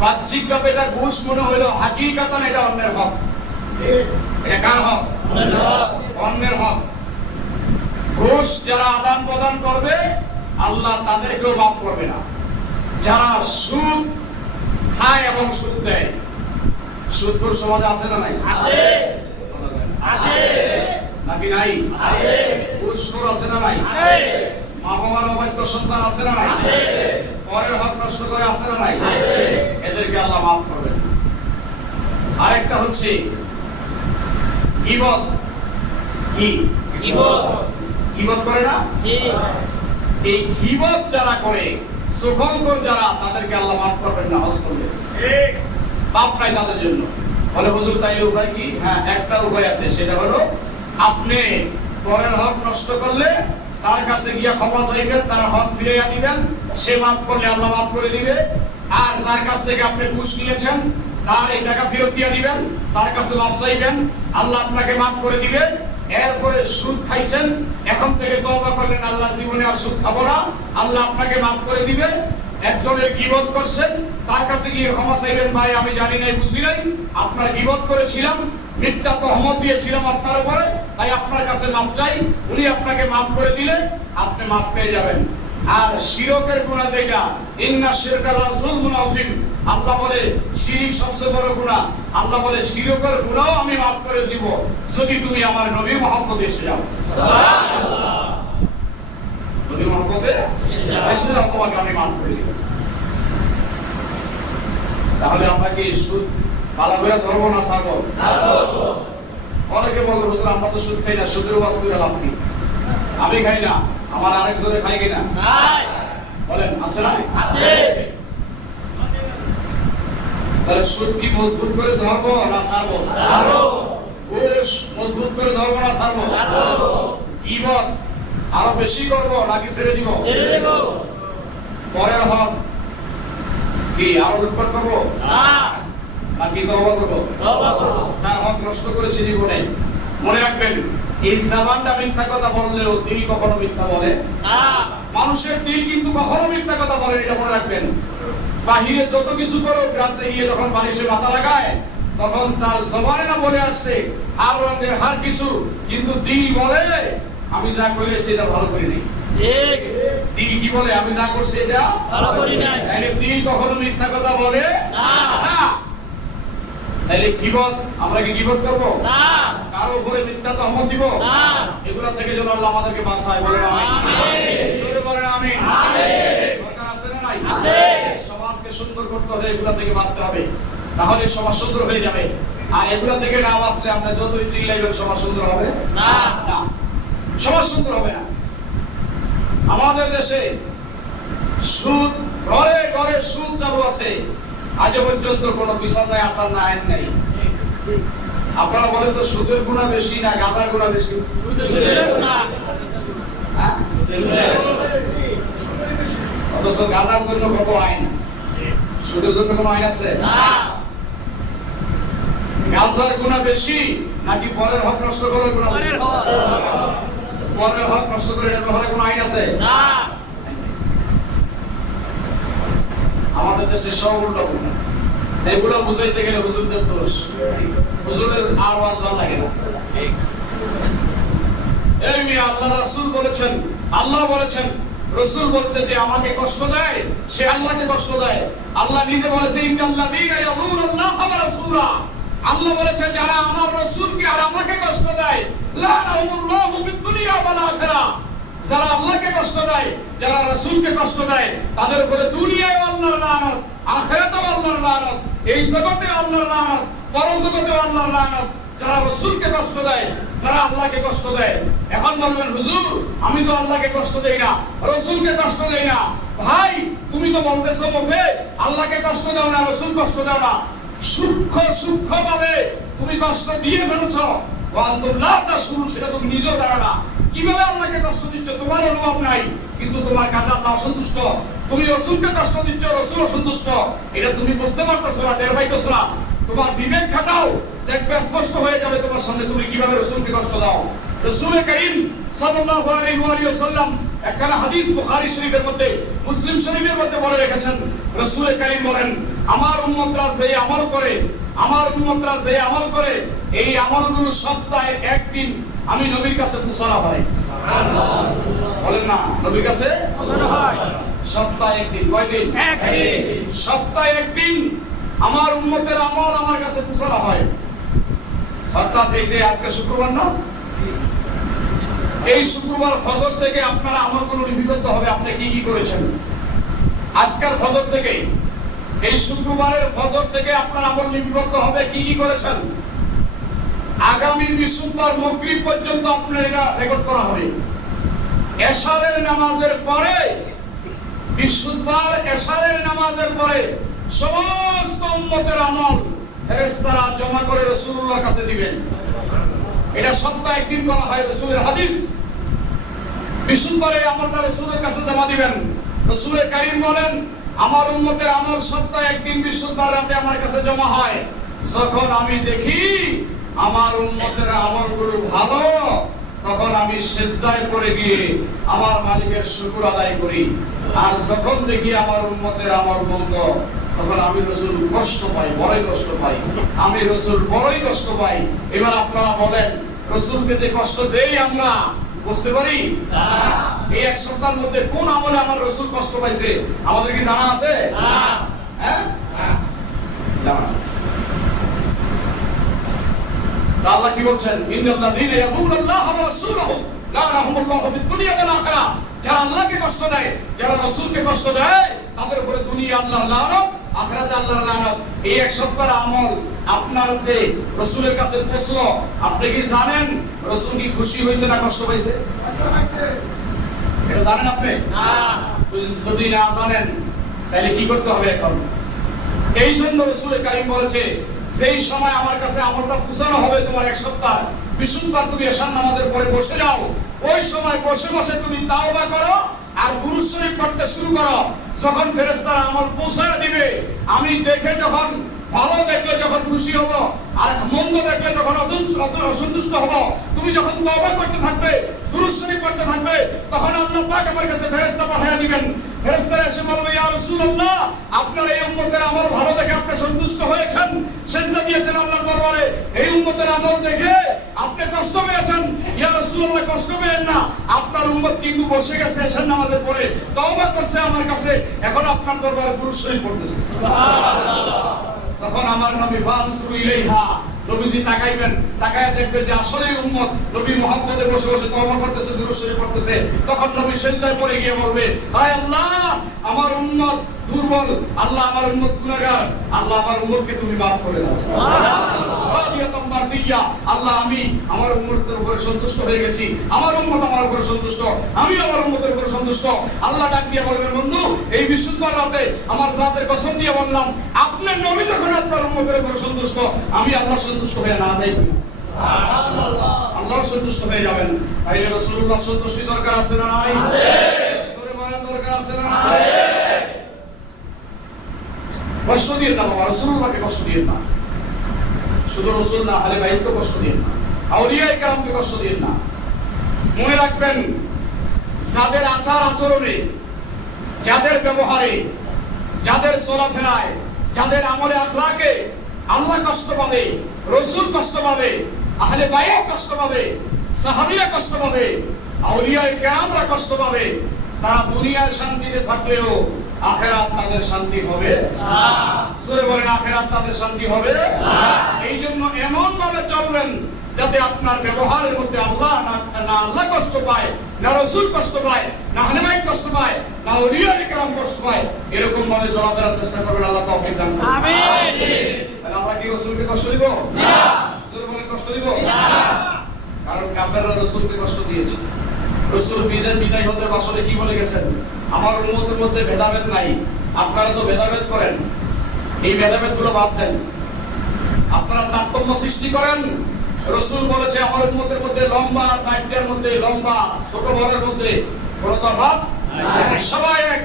বাহ্যিকভাবে এটা ঘুষ মনে হইলেও হাকিকাতান এটা অন্যের হক। এটা কার হক? অন্যের হক। ঘুষ যারা আদান প্রদান করবে আল্লাহ তাদেরকেও মাফ করবে না। যারা সুদ খায় এবং সুদ দেয়, সুদখোর সমাজে আছে না নাই? আছে। আছে নাকি নাই? আছে। ঘুষখোর আছে না নাই? আছে। মা বাবার অবাধ্য সন্তান আছে না নাই? আছে। পরের হক নষ্ট করে আছে না নাই? আছে। এদেরকে আল্লাহ মাফ করবেন। আরেকটা হচ্ছে গীবত। কি গীবত? গীবত করে না? জি। এই গীবত যারা করে, সুখলখোর যারা, তাদেরকে আল্লাহ মাফ করবেন না। হজ করবে ঠিক, পাপ নাই তাদের জন্য। বলে হুজুর তাইলে উপায় কি? হ্যাঁ, একটা উপায় আছে, সেটা হলো আপনি পরের হক নষ্ট করলে তার কাছে গিয়া ক্ষমা চাইবেন, তার হক ফিরিয়ে দিবেন, সে মাফ করলে আল্লাহ মাফ করে দিবে। আর যার কাছ থেকে আপনি ঘুষ নিয়েছেন তার এই টাকা ফেরত দিয়ে দিবেন, তার কাছে মাফ চাইবেন, আল্লাহ আপনাকে মাফ করে দিবে। এরপরে সুদ খাইছেন, এখন থেকে তওবা করলেন আল্লাহ জীবনে আর সুদ খাবো না, আল্লাহ আপনাকে মাফ করে দিবে। একজনের গীবত করছেন, তার কাছে গিয়ে ক্ষমা চাইবেন, ভাই আমি জানি নাই, বুঝি নাই, আপনার গীবত করেছিলাম, মিথ্যা তহমত দিয়েছিলাম আপনার উপরে, তাই আপনার কাছে মাফ চাই। উনি আপনাকে মাফ করে দিলে আপনি মাফ পেয়ে যাবেন। আর শিরকের গুনাহ যেটা, ইন্না শিরকা লাযুলমুন আযীম, আল্লাহ বলে শিরক সবচেয়ে বড় গুনাহ। আল্লাহ বলে শিরকের গুনাহও আমি মাফ করে দিব যদি তুমি আমার নবীর মহব্বতে এসে যাও। সুবহানাল্লাহ। নবীর মহব্বতে এসে যাও, তোমাকে আমি মাফ করে দিব। তাহলে আমরা কি সুদ ভালো করে ধরবো না ছাড়বো? ছাড়বো। অনেকে বলবে হুজুর আমরা তো সুদ খাই না, সুদের ওয়াজ করে লাভ কি? আমি খাই না, আমার আরেকজনে খাই কিনা? খাই। বলেন আছে না? আছে। তাহলে সুদ কি মজবুত করে ধরবো না ছাড়বো? ছাড়বো। বেশ মজবুত করে ধরবো না ছাড়বো? গীবত আরো বেশি করবো নাকি ছেড়ে দিব? পরের হক কি আরো লুটপাট করবো নাকি তওবা করবো? যার হক নষ্ট করেছে জীবনে, মনে রাখবেন এই জবানটা মিথ্যা কথা বললেও দিল কখনো মিথ্যা বলে না। মানুষের দিল কিন্তু কখনো মিথ্যা কথা বলে না, এটা মনে রাখবেন। বাহিরে যত কিছু করো, রাতে গিয়ে যখন বালিশে মাথা লাগায় তখন তার জবানে না বলে আসছে আর রঙের হার কিছু, কিন্তু দিল বলে আমি যা করেছি এটা ভালো করি নাই। দিল কি বলে? আমি যা করছি এটা ভালো করি নাই। তাহলে দিল কখনো মিথ্যা কথা বলে না। তাহলে গীবত, আমরা কি গীবত করব না? কারো উপরে মিথ্যা তহমত দিব না। এগুলা থেকে যেন আল্লাহ আমাদেরকে বাঁচায়, বলেন আমিন। জোরে বলেন আমিন। দরকার আছে না নাই? আছে। সমাজকে সুন্দর করতে হলে এগুলা থেকে বাঁচতে হবে, তাহলে সমাজ সুন্দর হয়ে যাবে। আর এগুলা থেকে না বাঁচলে আমরা যতই চিল্লাইবেন সমাজ সুন্দর হবে না, না, সমাজ সুন্দর হবে না। আমাদের দেশে সুদ, ঘরে ঘরে সুদ চালু আছে, আজ পর্যন্ত কোনো বিচার নাই, আসার না, আইন নাই। আপনারা বলেন তো সুদের গুনাহ বেশি না গাঁজার গুনাহ বেশি? অথচ গাঁজার জন্য কত আইন, সুদের জন্য কোনো আইন আছে? গাঁজার গুনাহ বেশি নাকি পরের হক নষ্ট করার গুনাহ বেশি? পরের হক নষ্ট করে এর ব্যাপারে কোনো আইন আছে? আমাদের দেশে সব উল্টো গুনাহ। এগুলো বুঝাইতে গেলে হুজুরদের দোষ, হুজুরের আর ওয়াজ ভালো লাগে না। এই মিয়া, আল্লাহ রাসূল বলেছেন, আল্লাহ বলেছেন, রাসূল বলছে যে আমাকে কষ্ট দেয় সে আল্লাহকে কষ্ট দেয়। আল্লাহ নিজে বলেছে ইন্নাল্লাযীনা ইয়াযুনুল্লাহা ওয়া রাসূলা, আল্লাহ বলেছে যারা আমার রাসূলকে আর আমাকে কষ্ট দেয় লানাহুল্লাহু ফিদ দুনিয়া ওয়াল আখিরাহ, যারা আল্লাহকে কষ্ট দেয়, যারা রাসূলকে কষ্ট দেয়, তাদের উপরে দুনিয়ায় আল্লাহর লানত, আখিরাতেও আল্লাহর লানত, এই জগতে আল্লাহর লানত, পরজগতেও আল্লাহর লানত। যারা রাসূলকে কষ্ট দেয়, যারা আল্লাহকে কষ্ট দেয়। এখন বলবেন হুজুর আমি তো আল্লাহকে কষ্ট দেই না, রাসূলকে কষ্ট দেই না। ভাই তুমি তো বলতেছো মুখে আল্লাহকে কষ্ট দাও না, রাসূল কষ্ট দাও না, সূক্ষ্মভাবে তুমি কষ্ট দিয়ে ফেলছো। ওয়ান্তুল্লাহ তাশকুরুন, সেটা তুমি নিজেও জানো না কিভাবে আল্লাহকে কষ্ট দিচ্ছ, তোমার অনুভব নাই, কিন্তু তোমার কাছে আল্লাহ অসন্তুষ্ট। তুমি রাসূলকে কষ্ট দিচ্ছ, রাসূল অসন্তুষ্ট, এটা তুমি বুঝতে পারতেছো না, টের পাইতেছো না। তোমার বিবেক খাটাও, দেখবে স্পষ্ট হয়ে যাবে তোমার সামনে তুমি কিভাবে রাসূলকে কষ্ট দাও। রাসূল করিম সাল্লাল্লাহু আলাইহি ওয়া সাল্লাম একখানা হাদিস বুখারী শরীফের মধ্যে, মুসলিম শরীফের মধ্যে বলে রেখেছেন। রাসূল করিম বলেন আমার উম্মতরা যে আমল করে, আমার উম্মতরা যে আমল করে, এই আমলগুলো সপ্তাহে একদিন আমি নবীর কাছে পৌঁছানো হয়। সুবহানাল্লাহ, বলেন না, নবীর কাছে পৌঁছানো হয় সপ্তাহে একদিন। কয়দিন? একদিন। সপ্তাহে একদিন আমার উম্মতের আমল আমার কাছে পৌঁছানো হয়। অর্থাৎ এই যে আজকে শুক্রবার না, এই শুক্রবার ফজর থেকে আপনার আমলগুলো লিপিবদ্ধ হবে, আপনি কি কি করেছেন। আজকের ফজর থেকে, এই শুক্রবারের ফজর থেকে আপনার আমল লিপিবদ্ধ হবে, কি কি করেছেন। আগামী বৃহস্পতিবার মাগরিব পর্যন্ত আপনার এটা রেকর্ড করা হবে। এশারের নামাজের পরে, বৃহস্পতিবার এশারের নামাজের পরে সমস্ত উম্মতের আমল ফেরেশতারা জমা করে রাসূলুল্লাহর কাছে দিবেন। এটা সপ্তাহে একদিন করা হয়, রাসূলের হাদিস। বৃহস্পতিবারে আমলটা রাসূলের কাছে জমা দিবেন। রাসূল কারীম বলেন আমার উম্মতের আমল সপ্তাহে একদিন বৃহস্পতিবার রাতে আমার কাছে জমা হয়। যখন আমি দেখি আমার উম্মতের আমলগুলো ভালো, তখন আমি সিজদায় পড়ে গিয়ে আমার মালিকের শুকর আদায় করি। আর যখন দেখি আমার উম্মতের আমল মন্দ, তখন আমি রাসূল কষ্ট পাই, বড়ই কষ্ট পাই, আমি রাসূল বড়ই কষ্ট পাই। এবার আপনারা বলেন রাসূলকে যে কষ্ট দেই আমরা বুঝতে পারি না? এই এক সপ্তাহের মধ্যে কোন আমলে আমার রাসূল কষ্ট পাইছে আমাদের কি জানা আছে? না। হ্যাঁ, জানা। আল্লাহ কি বলছেন? ইন্নাল্লাযীনা ইয়াযুনুল্লাহা ওয়া রাসূলাহু লানাহুমুল্লাহু ফিদ দুনিয়া ওয়াল আখিরাহ, যারা আল্লাহকে কষ্ট দেয়, যারা রাসূলকে কষ্ট দেয়, তাদের উপরে দুনিয়া আল্লাহর লানত, আখিরাতে আল্লাহর লানত। এই এক সপ্তাহের আমল আপনার যে রাসূলের কাছে পৌঁছলো, আপনি কি জানেন রাসূল কি খুশি হয়েছে না কষ্ট পাইছে? কষ্ট পাইছে। এটা জানেন আপনি? না। যদি না জানেন তাহলে কি করতে হবে এখন? এই জন্য রাসূল কারীম বলেছে যেই সময় আমার কাছে আমলটা পৌঁছানো হবে তোমার এক সপ্তাহ, বিশুদ্ধবার তুমি এশার নামাজের পরে বসে যাও, ওই সময় বসে বসে তুমি তাওবা করো আর দুরূদ শরীফ পড়তে শুরু করো। যখন ফেরেশতারা আমল পৌঁছায় দিবে, আমি দেখে যখন ভালো দেখলে যখন খুশি হব, আর মন্দ দেখলে যখন অসন্তুষ্ট হব, তুমি যখন তওবা করতে থাকবে, দুরূদ শরীফ পড়তে থাকবে, তখন আল্লাহ পাক আমার কাছে ফেরেশতা পাঠিয়ে দিবেন। ফেরেশতারা এসে বলবে, ইয়া রাসূলুল্লাহ, আপনার এই উম্মতের আমল ভালো দেখে আপনি সন্তুষ্ট হয়েছেন, সিজদা দিয়েছেন আল্লাহর দরবারে, এই উম্মতের আমল দেখে আপনি কষ্ট পেয়েছেন। ইয়া রাসূলুল্লাহ, কষ্ট পেয়েন না, আপনার উম্মত কিন্তু বসে গেছে এশার নামাজের পরে, তওবা করছে আমার কাছে, এখন আপনার দরবারে দুরূদ শরীফ পড়তেছে। সুবহানাল্লাহ। তখন আমার নবী ফানসুরু ইলাইহা, নবীজি তাকাইবেন, তাকায় দেখবেন যে আসলে উম্মত নবী মুহাম্মদে বসে বসে তওবা করতেছে, দুরূদ শরীফ পড়তেছে। তখন নবী সিজদায় পড়ে গিয়ে বলবে, হায় আল্লাহ, আমার উম্মত দুর্বল, আল্লাহ আমার উম্মত গুনাহগার, আল্লাহ আমার উম্মতকে তুমি মাফ করে দাও। সুবহানাল্লাহ। আল্লাহ, আমি আমার উম্মতের উপরে সন্তুষ্ট হয়ে গেছি, আমার উম্মত আমার উপরে সন্তুষ্ট, আমি আমার উম্মতের উপরে সন্তুষ্ট। আল্লাহ ডাক দিয়ে বলবেন, বন্ধু, এই বিশুদ্ধ রাতে আমার জাতের কসম দিয়ে বললাম, আপনার নবী যখন আপনার উম্মতের উপরে সন্তুষ্ট, আমি আল্লাহ সন্তুষ্ট হয়ে না যাই। সুবহানাল্লাহ। আল্লাহ সন্তুষ্ট হয়ে যাবেন। তাইলে রাসূলুল্লাহ সন্তুষ্টি দরকার আছে না নাই? আছে। জোরে বলেন, দরকার আছে না নাই? আছে। কষ্ট দিন না বাবা, রাসূলুল্লাহকে কষ্ট দিন না। শুধু রাসূল না, আহলে বাইতকে কষ্ট দিন না, আউলিয়ায়ে কেরামকে কষ্ট দিন না। মনে রাখবেন, যাদের আচার আচরণে, যাদের ব্যবহারে, যাদের চলাফেরায়, যাদের আমলে আখলাকে আল্লাহ কষ্ট পাবে, রাসূল কষ্ট পাবে, আহলে বাইত কষ্ট পাবে, সাহাবীরা কষ্ট পাবে, আউলিয়ায়ে কেরামরা কষ্ট পাবে, তারা দুনিয়ার শান্তিতে থাকলেও আখিরাত তাদের শান্তি হবে না। সূরা বলেন, আখিরাত তাদের শান্তি হবে না। এইজন্য এমন ভাবে চলবেন যাতে আপনার ব্যবহারের মধ্যে আল্লাহ না আল্লাহ কষ্ট পায়, না রাসূল কষ্ট পায়, না আহলে বাইত কষ্ট পায়, না আউলিয়ায়ে কেরাম কষ্ট পায়, এরকম ভাবে চলাফেরার চেষ্টা করবেন। আল্লাহ তৌফিক দান করুন। আমিন। তাহলে আমরা কি রাসূলকে কষ্ট দিব? না। জোরে বলেন, কষ্ট দিব? না। কারণ কাফেররা রাসূলকে কষ্ট দিয়েছে। রাসূল বিদায় হতে ভাষণে কি বলে গেছেন? আমার উম্মতের মধ্যে ভেদাভেদ নাই, আপনারা তো ভেদাভেদ করেন, এই ভেদাভেদগুলো বাদ দেন, আপনারা তারতম্য সৃষ্টি করেন। রাসূল বলেছে, আমার উম্মতের মধ্যে লম্বা নাইটের মধ্যে, লম্বা ছোট বড়ের মধ্যে কোনো তফাৎ নাই, সবাই এক।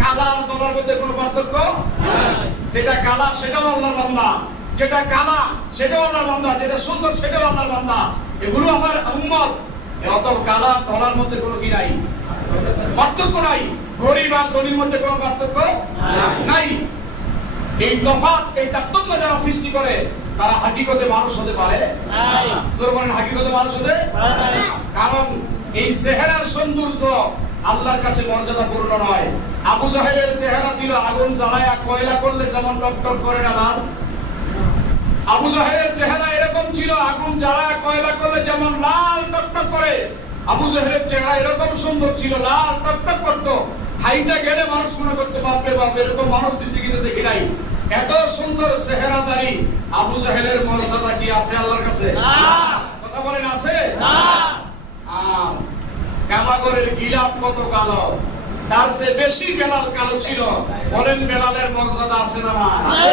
কালা আর ধলার মধ্যে কোনো পার্থক্য নাই। যেটা কালা সেটাও আল্লাহর বান্দা, যেটা কালা সেটাও আল্লাহর বান্দা, যেটা সুন্দর সেটাও আল্লাহর বান্দা, এগুলো আমার উম্মত। অত কালা ধলার মধ্যে কোনো কি নাই, পার্থক্য নাই। গরিব আর ধনীর মধ্যে কোনো পার্থক্য নাই। এই তফাৎ, এই তারতম্য যারা সৃষ্টি করে, তারা হাকিকতে মানুষ হতে পারে নাই। জোরে বলেন, হাকিকতে মানুষ হতে পারে না। কারণ এই চেহারার সৌন্দর্য আল্লাহর কাছে মর্যাদাপূর্ণ নয়। আবু জাহেলের চেহারা ছিল আগুন জ্বালায়া কয়লা করলে যেমন টকটক করে না লাল, আবু জাহেলের চেহারা এরকম ছিল, আগুন জ্বালায়া কয়লা করলে যেমন লাল টকটক করে। আবু জাহেলের চেহারা এরকম সুন্দর ছিল, লাল টকটক করতো। হাইটা গেলে মানুষ মনে করতে, বাপরে বাপ, এরকম মানুষ জিন্দেগিতে দেখি নাই। এত সুন্দর চেহারাদারি আবু জাহেলের মর্যাদা কি আছে আল্লাহর কাছে? না। কথা বলেন, আছে? না। কাবাগরের গিলাফ কত কালো, তার চেয়ে বেশি বেলাল কালো ছিল। বলেন, বেলালের মর্যাদা আছে না না? আছে।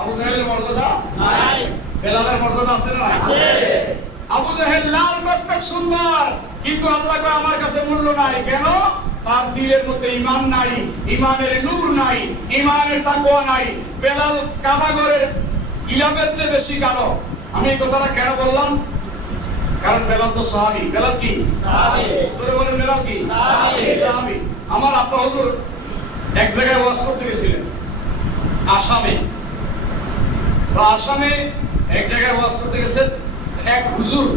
আবু জাহেলের মর্যাদা নাই, বেলালের মর্যাদা আছে না? আছে। আবু জাহেল লাল টকটক সুন্দর, কিন্তু আল্লাহ কয় আমার কাছে মূল্য নাই। কেন? তার দিলের মধ্যে ঈমান নাই, ঈমানের নূর নাই, ঈমানের তাকওয়া নাই। বেলাল কাবাগরের গিলাফের চেয়ে বেশি কালো। আমি এই কথাটা কেন বললাম? কারণ বেলাল তো সাহাবী। বেলাল কি সাহাবী? জোরে বলেন, বেলাল কি সাহাবী? আমার আব্বা হুজুর এক জায়গায় ওয়াজ করতে গেছিলেন, আসামে। আসামে এক জায়গায় ওয়াজ করতে গেছেন, এক হুজুর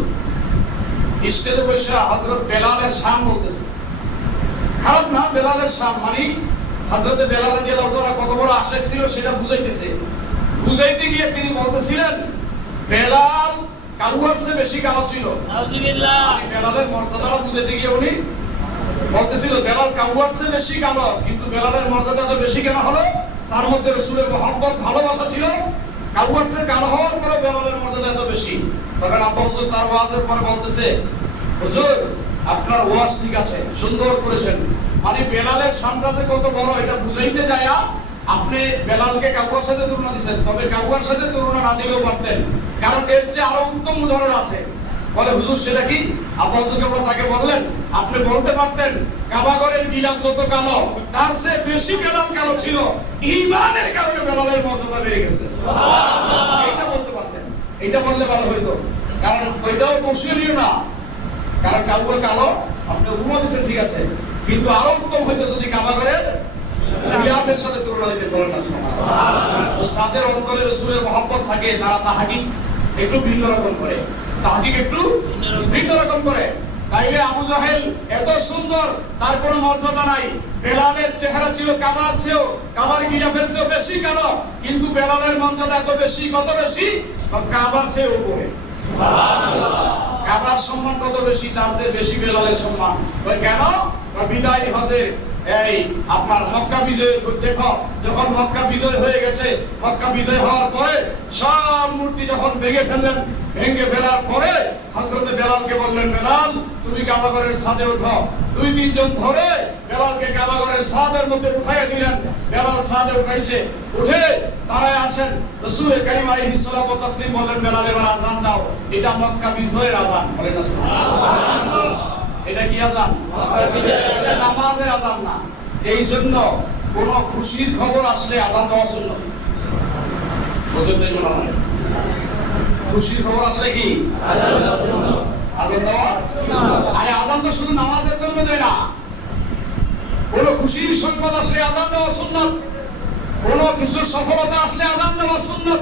স্টেজে বসে হযরত বেলালের শান বলতেছে। খারাপ না, বেলালের শান মানে হযরত বেলাল রাদিয়াল্লাহু তাআলা কত বড় আশিক ছিল সেটা বুঝাইতেছে। বুঝাইতে গিয়ে তিনি বলতেছিলেন, বেলাল কারুর চেয়ে বেশি কালো ছিল। নাউযুবিল্লাহ। মানে বেলালের মর্যাদাটা বুঝাইতে গিয়ে উনি বলতেছিল, বেলাল কারুর চেয়ে বেশি কালো, কিন্তু বেলালের মর্যাদা তো বেশি কেন হলো? তার মধ্যে রাসূলের মহব্বত, ভালোবাসা ছিল। কারুর চেয়ে কালো হওয়ার পরে বেলালের মর্যাদা এত বেশি। তখন আব্বা হুজুর তার ওয়াজের পরে বলতেছে, হুজুর আপনার ওয়াজ ঠিক আছে, সুন্দর করেছেন, মানে বেলালের সামনে কত বড় এটা বুঝাইতে যায়া আপনি বেলালকে কাবুয়ার সাথে তুলনা দিচ্ছেন, তবে কাবুয়ার সাথে তুলনা না দিলেও পারতেন, কারণ এর চেয়ে আরো উত্তম উদাহরণ আছে। বলে হুজুর সেটা কি? আব্বাস হুজুর তাকে বললেন, আপনি বলতে পারতেন কাবাগরের গিলাফ যত কালো তার চেয়ে বেশি বেলাল কালো ছিল, ঈমানের কারণে বেলালের মর্যাদা বেড়ে গেছে। সুবহানাল্লাহ, এটা বলতে পারতেন, এটা বললে ভালো হইতো, কারণ ওইটাও দোষীয় না, কারণ কাবুয়া কালো আপনি উপমা দিচ্ছেন ঠিক আছে, কিন্তু আরো উত্তম হইতো যদি কাবাগরের গিলাফের সাথে তুলনা দিতে বলেন না। সুবহানাল্লাহ, সাদের অন্তরে রাসূলের মহব্বত থাকে, তারা তাহাকিক একটু ভিন্ন রকম করে, তাহাকিক একটু ভিন্ন রকম করে। তাইলে আবু জাহেল এত সুন্দর, তার কোনো মর্যাদা নাই। বেলালের চেহারা ছিল কাবার চেয়েও, কাবার গিলাফের চেয়েও বেশি কালো, কিন্তু বেলালের মর্যাদা এত বেশি, কত বেশি? কাবার চেয়ে উপরে। সুবহানাল্লাহ, কাবার সম্মান কত বেশি, তার চেয়ে বেশি বেলালের সম্মান। ওই কেন? বিদায় হজের এই আপনার মক্কা বিজয় দেখো, যখন মক্কা বিজয় হয়ে গেছে, মক্কা বিজয় হওয়ার পরে সব মূর্তি যখন ভেঙে ফেললেন, ভেঙে ফেলার পরে হযরতে বেলালকে বললেন, বেলাল তুমি কাবাগরের ছাদে ওঠো। 2-3 জন ধরে বেলালকে কাবাগরের ছাদের মধ্যে উঠাইয়া দিলেন। বেলাল ছাদে উঠাইছে, উঠে দাঁড়ায় আছেন। রাসূল কারীম আলাইহিস সালাতু ওয়াস তাসলিম বললেন, বেলাল এবার আযান দাও। এটা মক্কা বিজয়ের আযান, বলেন না সুবহানাল্লাহ। এটা কি আযান? এটা নামাজের আযান না। এই জন্য কোন খুশির খবর আসলে আযান দেওয়া সুন্নাত। বুঝলেন না? খুশির খবর আসলে কি আযান দেওয়া সুন্নাত? আযান দেওয়া সুন্নাত। আরে আযান তো শুধু নামাজের জন্য দেয় না, কোন খুশির সংবাদ আসলে আযান দেওয়া সুন্নাত, কোন কিছুর সফলতা আসলে আযান দেওয়া সুন্নাত।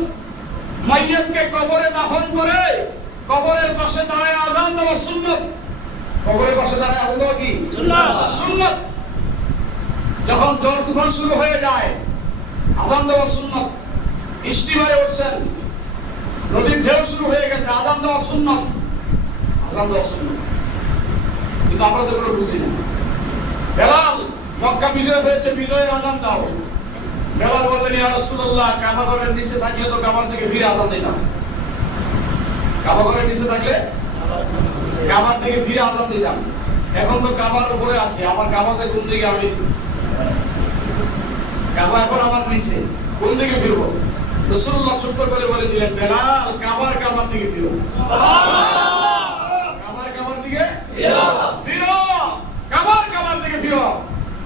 মাইয়াতকে কবরে দাফন করে কবরের পাশে দাঁড়ায় আযান দেওয়া সুন্নাত। কবরের পাশে দাঁড়ায় আযান দেওয়া কি সুন্নাত? সুন্নাত। যখন ঝড় তুফান শুরু হয়ে যায় আযান দেওয়া সুন্নাত। ইস্তিমায় উঠছেন, নদীর ঢেউ শুরু হয়ে গেছে, আযান দেওয়া সুন্নাত। আযান দেওয়া সুন্নাত, কিন্তু আমরা তো এগুলো বুঝি না। বেলাল মক্কা বিজয় হয়েছে, বিজয়ের আযান দাও। বেলাল বললেন, ইয়া রাসূলুল্লাহ, কাবা ঘরের নিচে থাকলে তো কাবার দিকে ফিরে আযান দিতাম। কাবা ঘরের নিচে থাকলে কাবার দিকে ফিরে আযান দিতাম। এখন তো কাবার উপরে আছি, আমার কাবা যে কোন দিকে, আমি কাবা এখন আমার নিচে, কোন দিকে ফিরবো? রাসূলুল্লাহ ছোট্ট করে বলে দিলেন, বেলাল কাবার দিকে ফিরো। সুবহানাল্লাহ, কাবার দিকে ফিরো, কাবার দিকে ফিরো।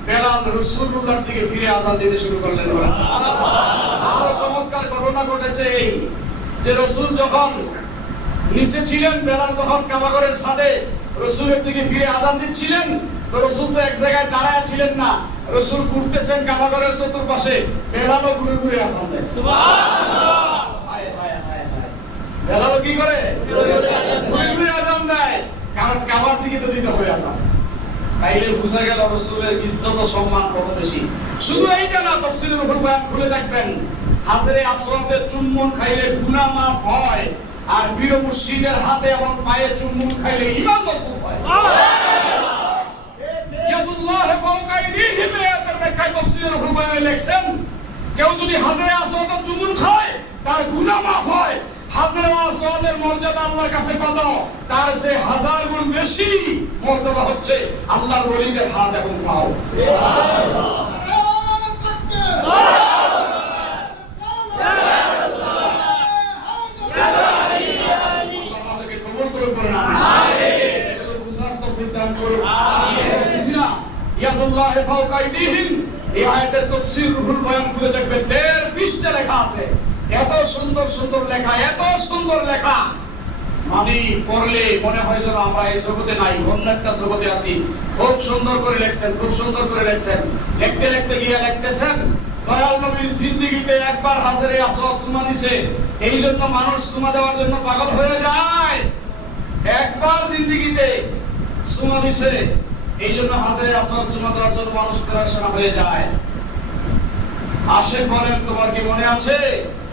বেলাল রাসূলুল্লাহর দিকে ফিরে আযান দিতে শুরু করলেন। সুবহানাল্লাহ, আরো চমৎকার ঘটনা ঘটেছে এই যে রাসূল যখন নিচে ছিলেন, বেলাল যখন কাবা ঘরের ছাদে রাসূলের দিকে ফিরে আযান দিচ্ছিলেন, তো রাসূল তো এক জায়গায় দাঁড়ায় ছিলেন না, রাসূল ঘুরতেছেন কাবা ঘরের চতুর্পাশে, বেলালও ঘুরে ঘুরে আযান দেয়। সুবহানাল্লাহ, হায় হায় হায় হায়, বেলালও কি করে? ঘুরে ঘুরে আযান দেয়, কারণ কাবার দিকে তো দিতে হবে আযান। তাইলে বুঝা গেল রাসূলের ইজ্জত ও সম্মান কত বেশি। শুধু এইটা না, তাফসীরের উপর বয়ান খুলে দেখবেন, হাজরে আসওয়াদে চুম্বন খাইলে গুনাহ মাফ হয়, আর বীর মুর্শিদের হাতে এবং পায়ে চুম্বন খাইলে ঈমান মজবুত হয়। সুবহানাল্লাহ, ইয়াদুল্লাহ ফাওকা আইদিহিম, এর ব্যাখ্যা তাফসীরের উপর বয়ানে লিখছেন, কেউ যদি হাজরে আসওয়াদে চুম্বন খায় তার গুনাহ মাফ হয়। হাজরে আসওয়াদের মর্যাদা আল্লাহর কাছে কত? তার চেয়ে 1000 গুণ বেশি মর্যাদা হচ্ছে আল্লাহর ওলিদের হাত এবং পাও। সুবহানাল্লাহ, ইয়াদুল্লাহ ফাওকা আইদিহিম, এই আয়াতের তাফসীর রুহুল বয়ান খুলে দেখবেন, 1.5 পৃষ্ঠা লেখা আছে। এত সুন্দর সুন্দর লেখা, এত সুন্দর লেখা, মানে পড়লে মনে হয় যেন আমরা এই জগতে নাই, অন্য একটা জগতে আছি। খুব সুন্দর করে লিখছেন, খুব সুন্দর করে লিখছেন। লিখতে লিখতে গিয়ে লিখতেছেন, দয়াল নবীর জিন্দেগিতে একবার হাজরে আসওয়াদ সুমা দিছে, এই জন্য মানুষ সুমা দেওয়ার জন্য পাগল হয়ে যায়। একবার জিন্দেগিতে সুমা দিছে, এই জন্য হাজরে আসওয়াদ সুমা দেওয়ার জন্য মানুষ পেরেশান হয়ে যায়। আশেক বলেন, তোমার কি মনে আছে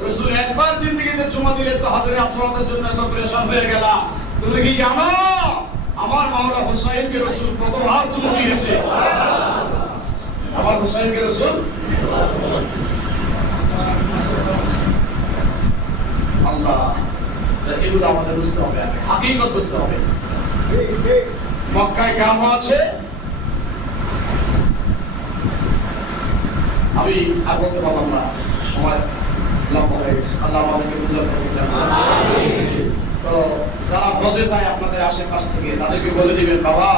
রাসূল একবার জিন্দেগিতে চুমা দিলে তো হাজরে আসওয়াদের জন্য এত পেরেশান হয়ে গেলা? তুমি কি জানো আমার মাওলা হুসাইনকে রাসূল কতবার চুমা দিয়েছে? আমার হুসাইনকে রাসূল, আল্লাহ, এগুলো আমাদের বুঝতে হবে, হাকিকত বুঝতে হবে। মক্কায় কাবা আছে, আমি আর বলতে পারলাম না, সময় লম্বা হয়ে গেছে। আল্লাহ আমাদেরকে বুঝার তৌফিক দান করুন। আমিন। তো যারা হজে যায় আপনাদের আশেপাশ থেকে তাদেরকে বলে দিবেন, বাবা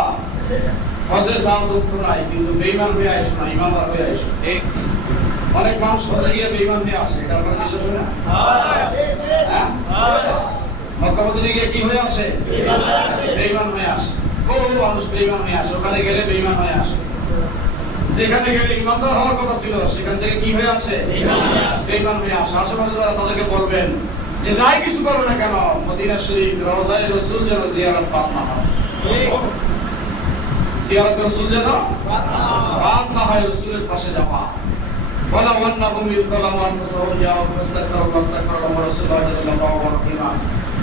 হজে যাও দুঃখ নাই, কিন্তু বেঈমান হয়ে আইসো না, ইমানদার হয়ে আইসো। অনেক মানুষ হজে গিয়ে বেঈমান হয়ে আসে, এটা আপনার বিশ্বাস হয় না? মক্কা মদিনায় গিয়ে কি হয়ে আসে? বেঈমান হয়ে আসে। বহু মানুষ বেঈমান হয়ে আসে, ওখানে গেলে বেঈমান হয়ে আসে। যেখানে গেলে ইমানদার হওয়ার কথা ছিল সেখান থেকে কি হয়ে আসে? বেঈমান হয়ে আসে। আশেপাশে যারা তাদেরকে বলবেন যে যাই কিছু করো না কেন, মদিনা শরীফ রওজায়ে রাসূল যেন জিয়ারত বাদ না হয়। জিয়ারত রাসূল যেন বাদ না হয়, রাসূলের পাশে যাওয়া। ওয়ালা ওয়ান্নাহুম ইযলামু আনফুসাহুম জাআউ ফাস্তাগফিরু ওয়াস্তাগফিরু রাসূলুল্লাহ সাল্লাল্লাহু আলাইহি ওয়া সাল্লাম।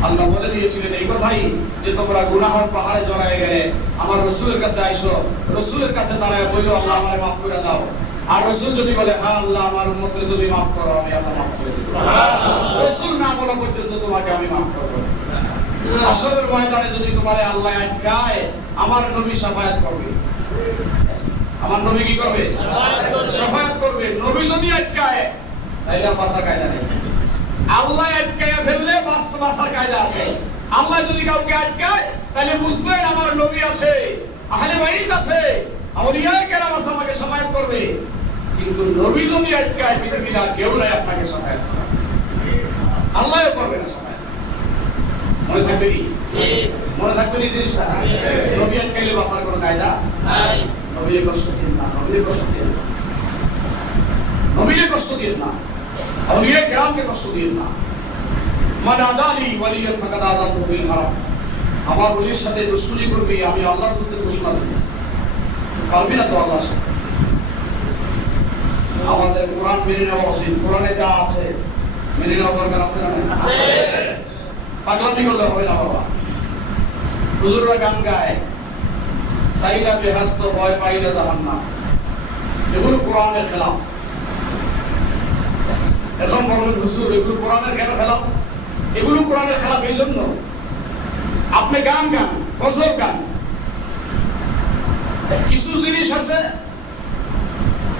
আল্লাহ বলে দিয়েছিলেন এই কথাই যে তোমরা গুনাহের পাহাড়ে জড়ায় গেলে আমার রাসূলের কাছে আইসো, রাসূলের কাছে দাঁড়ায় বলো আল্লাহ আমারে maaf করে দাও। আর রাসূল যদি বলে হ্যাঁ আল্লাহ আমার উম্মতকে তুমি maaf করো, আমি আল্লাহ maaf করে দেব। সুবহানাল্লাহ। রাসূল না বলা পর্যন্ত তোমাকে আমি maaf করব না। আসরের ময়দানে যদি তোমারে আল্লাহ আটকায়, আমার নবী শাফায়াত করবে। আমার নবী কি করবে? শাফায়াত করবে। নবী যদি আটকায় তাহলে আর বাঁচার কায়দা নেই। আল্লাহ আটকায় ফেললে বাঁচার কায়দা আছে। আল্লাহ যদি কাউকে আটকায় তাহলে বুঝবেন আমার নবী আছে, আহলে বাইত আছে, আউলিয়ায়ে কেরাম আছে, আমাকে শাফায়াত করবে। কিন্তু নবী যদি আটকায় পৃথিবীতে আর কেউ নাই আপনাকে শাফায়াত করবে, আল্লাহও করবে না শাফায়াত। মনে থাকবে কি? মনে থাকবে এই জিনিসটা? নবী আটকাইলে বাঁচার কোনো কায়দা নাই। নবীর কষ্ট দিন না, নবীর কষ্ট দিন না, নবীর কষ্ট দিন না, আউলিয়ায়ে কেরামকে কষ্ট দিন না। মান আদালি ওয়ালিয়ান ফাকাদ আযানতু বিল হারাম। আমার ওলির সাথে দুশমনি করবি, আমি আল্লাহর সাথে ঘোষণা দেব। পারবি না তো আল্লাহর সাথে। আমাদের কোরআন মেনে নেওয়া উচিত। কোরআনে যা আছে মেনে নেওয়া দরকার আছে না? আছে। পাগলামি করলে হবে না বাবা। হুজুররা গান গায়, সাইলা বেহাস্ত ভয় পাইলে জাহান্নাম, এগুলো কোরআনের খেলাফ। এখন বলবেন হুজুর এগুলো কোরআনের কেন খেলাফ? এগুলো কোরআনের খেলাফ এই জন্য, আপনি গান গান, গজল গান, কিছু জিনিস আছে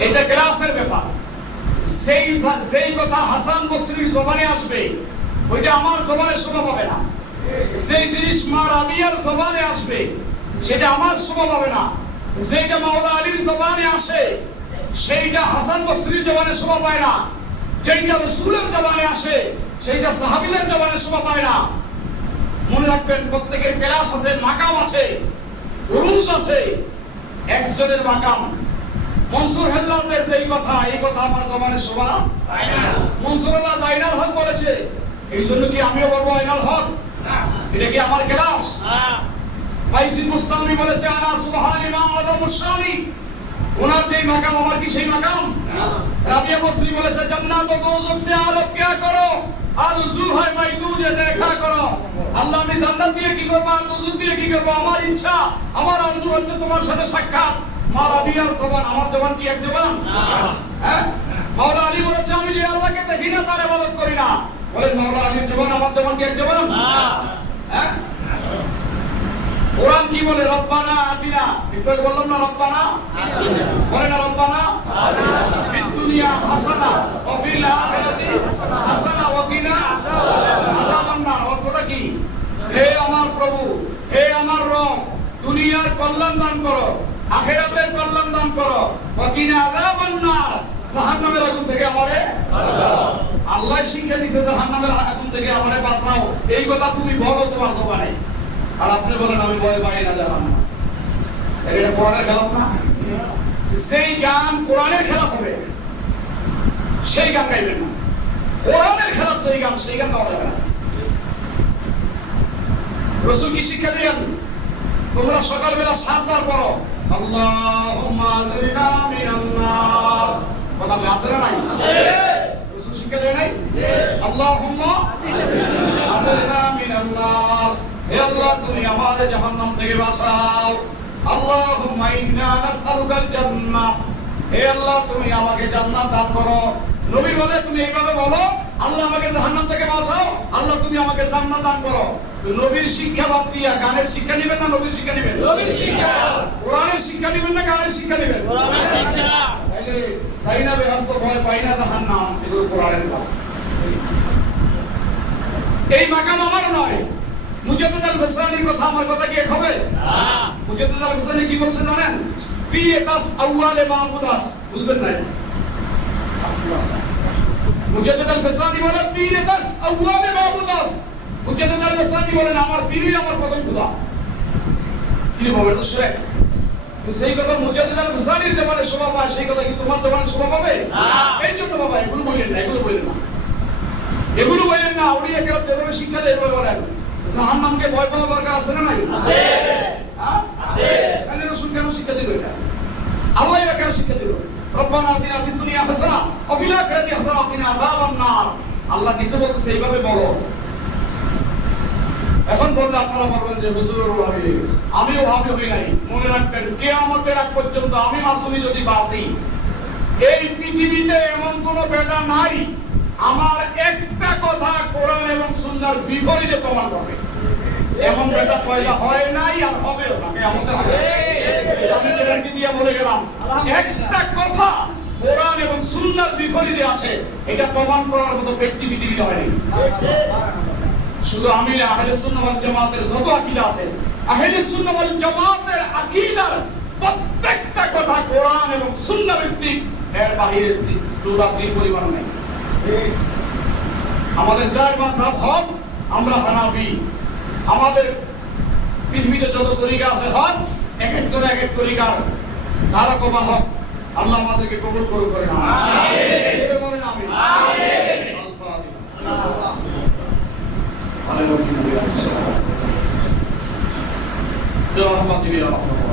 এটা ক্লাসের ব্যাপার। যেই কথা হাসান বসরির জবানে আসবে ওইটা আমার জবানে শোভা পাবে না। যেই জিনিস মা রাবিয়ার জবানে আসবে সেটা আমার শোভা পাবে না। যেটা মাওলা আলীর জবানে আসে সেইটা হাসান বসরির জবানে শোভা পায় না। যেটা রাসূলের জবানে আসে সেইটা সাহাবীদের জবানে শোভা পায় না। মনে রাখবেন প্রত্যেকের ক্লাস আছে, মাকাম আছে, উরুজ আছে। একজনের মাকাম মনসুর হেল্লাতের যেই কথা, এই কথা আমার জবানে শোভা পায় না। মনসুরুল্লাহ জাইনাল হক বলেছে, এই জন্য কি আমিও বলবো আইনাল হক? এটা কি আমার ক্লাস? বাইজিদ মুস্তামি বলেছে আনা সুবহানি মা আযামু শানি। ওনার যেই মাকাম আমার কি সেই মাকাম? রাবিয়া বসরি বলেছে জান্নাত ও দোজখ সে আলাপ কিয়া করো, আরজু হয় ভাই তুজে দেখা করো। আল্লাহ আমি জান্নাত দিয়ে কি করব আর দোজখ দিয়ে কি করব? আমার ইচ্ছা, আমার আরজু হচ্ছে তোমার সাথে সাক্ষাৎ। মা রাবিয়ার জবান আমার জবান কি এক জবান? হ্যাঁ। মাওলা আলী বলেছে আমি যে আল্লাহকে দেখি না তার ইবাদত করি না। বলেন মাওলা আলীর জবান আমার জবান কি এক জবান? হ্যাঁ। কোরআন কি বলে? রব্বানা আতিনা। একটু আগে বললাম না রব্বানা আতিনা, বলে না রব্বানা আতিনা ফিদ দুনিয়া হাসানা ওয়া ফিল আখিরাতি হাসানা ওয়া কিনা আযাবান নার। অর্থটা কি? হে আমার প্রভু, হে আমার রব, দুনিয়ার কল্যাণ দান করো, আখিরাতের কল্যাণ দান করো, ওয়া কিনা আযাবান নার, জাহান্নামের আগুন থেকে আমারে বাঁচাও। আল্লাহ শিক্ষা দিয়েছে জাহান্নামের আগুন থেকে আমারে বাঁচাও। এই কথা তুমি বলো তোমার জবানে, আর আপনি বলেন আমি ভয় পাই না জাহান্নাম। এটা কোরআনের খেলাফ না? সেই গান কোরআনের খেলাফ হবে সেই গান গাইবেন না। কোরআনের খেলাফ সেই গান, সেই গান গাওয়া যাবে না। রাসূল কি শিক্ষা দিলেন? তোমরা সকালবেলা 7 বার পড়ো আল্লাহুম্মা আজরিনা মিনান নার। কথা আছে না নাই? আছে। রাসূল শিক্ষা দেয় নাই? জি। আল্লাহুম্মা আজরিনা মিনান নার, হে আল্লাহ তুমি আমাদের জাহান্নাম থেকে বাঁচাও। আল্লাহুম্মা ইন্না নাসআলুকাল জান্নাহ, হে আল্লাহ তুমি আমাকে জান্নাত দান করো। নবী বলে তুমি এইভাবে বলো আল্লাহ আমাকে জাহান্নাম থেকে বাঁচাও, আল্লাহ তুমি আমাকে জান্নাত দান করো। তো নবীর শিক্ষা বাদ দিয়া গানের শিক্ষা নেবেন না নবীর শিক্ষা নেবেন? নবীর শিক্ষা। কোরআনের শিক্ষা নেবেন না গানের শিক্ষা নেবেন? কোরআনের শিক্ষা। তাইলে সাইনা বেহস্ত ভয় পাই না জাহান্নাম, এগুলো কোরআনের কথা। এই মাকাম আমার নয়। মুজাদ্দিদ আল-ফিসানির কথা আমার কথা কি এক হবে? না। মুজাদ্দিদ আল-ফিসানি কি বলছে জানেন? ফি তাস আউয়ালে মাহমুদাস, বুঝবেন না? মুজাদ্দিদ আল-ফিসানি বলে ফি তাস আউয়ালে মাহমুদাস। মুজাদ্দিদ আল-ফিসানি বলেন আমার ফিরি আমার প্রথম খোদা। কি বলবেন তো শেখ? তো সেই কথা মুজাদ্দিদ আল-ফিসানির জবানে শোভা পায়, সেই কথা কি তোমার জবানে শোভা পাবে? না। এই জন্য বাবা এগুলো বলেন না, এগুলো বলেন না, এগুলো বলেন না। উড়িয়ে কেউ যেভাবে শিক্ষা দেয় এভাবে বলেন। জাহান্নামকে ভয় পাওয়া দরকার আছে না নাই? আছে। হ্যাঁ আছে। কেন রাসূল কেন শিক্ষা দিল এটা? আল্লাহ এটা কেন শিক্ষা দিল? রব্বানা আতিনা ফিদ দুনিয়া হাসানা ওয়া ফিল আখিরাতি হাসানা ওয়া কিনা আযাবান নার। আল্লাহ নিজে বলতেছে এইভাবে বলো। এখন বললে আপনারা বলবেন যে হুজুর ওহাবি হয়ে গেছে। আমি ওহাবি হই নাই। মনে রাখবেন কিয়ামতের আগ পর্যন্ত আমি মাসুমি যদি বাঁচি, এই পৃথিবীতে এমন কোন বেটা নাই আমার একটা কথা কোরআন এবং সুন্নাহর বিপরীতে প্রমাণ করবে। এমন বেটা পয়দা হয় নাই আর হবেও না কিয়ামতের আগে। আমি গ্যারান্টি দিয়ে বলে গেলাম, একটা কথা কোরআন এবং সুন্নাহর বিপরীতে আছে, এটা প্রমাণ করার মতো ব্যক্তি পৃথিবীতে হয়নি। শুধু আমি না, আহলে সুন্নাহ ওয়াল জামাতের যত আকীদা আছে, আহলে সুন্নাহ ওয়াল জামাতের আকীদার প্রত্যেকটা কথা কোরআন এবং সুন্নাহ ভিত্তিক, এর বাইরে চুরাপির পরিমাণ নেই। আমাদের চার মাযহাব হক, আমরা হানাফি। আমাদের পৃথিবীতে যত তরিকা আছে হক, এক একজন এক এক তরিকার ধারক বা হক। আল্লাহ আমাদেরকে কবুল করুন, করেন আমিন। বলেন আমিন। আমিন। আল-ফাতিহা। আল্লাহু আকবার।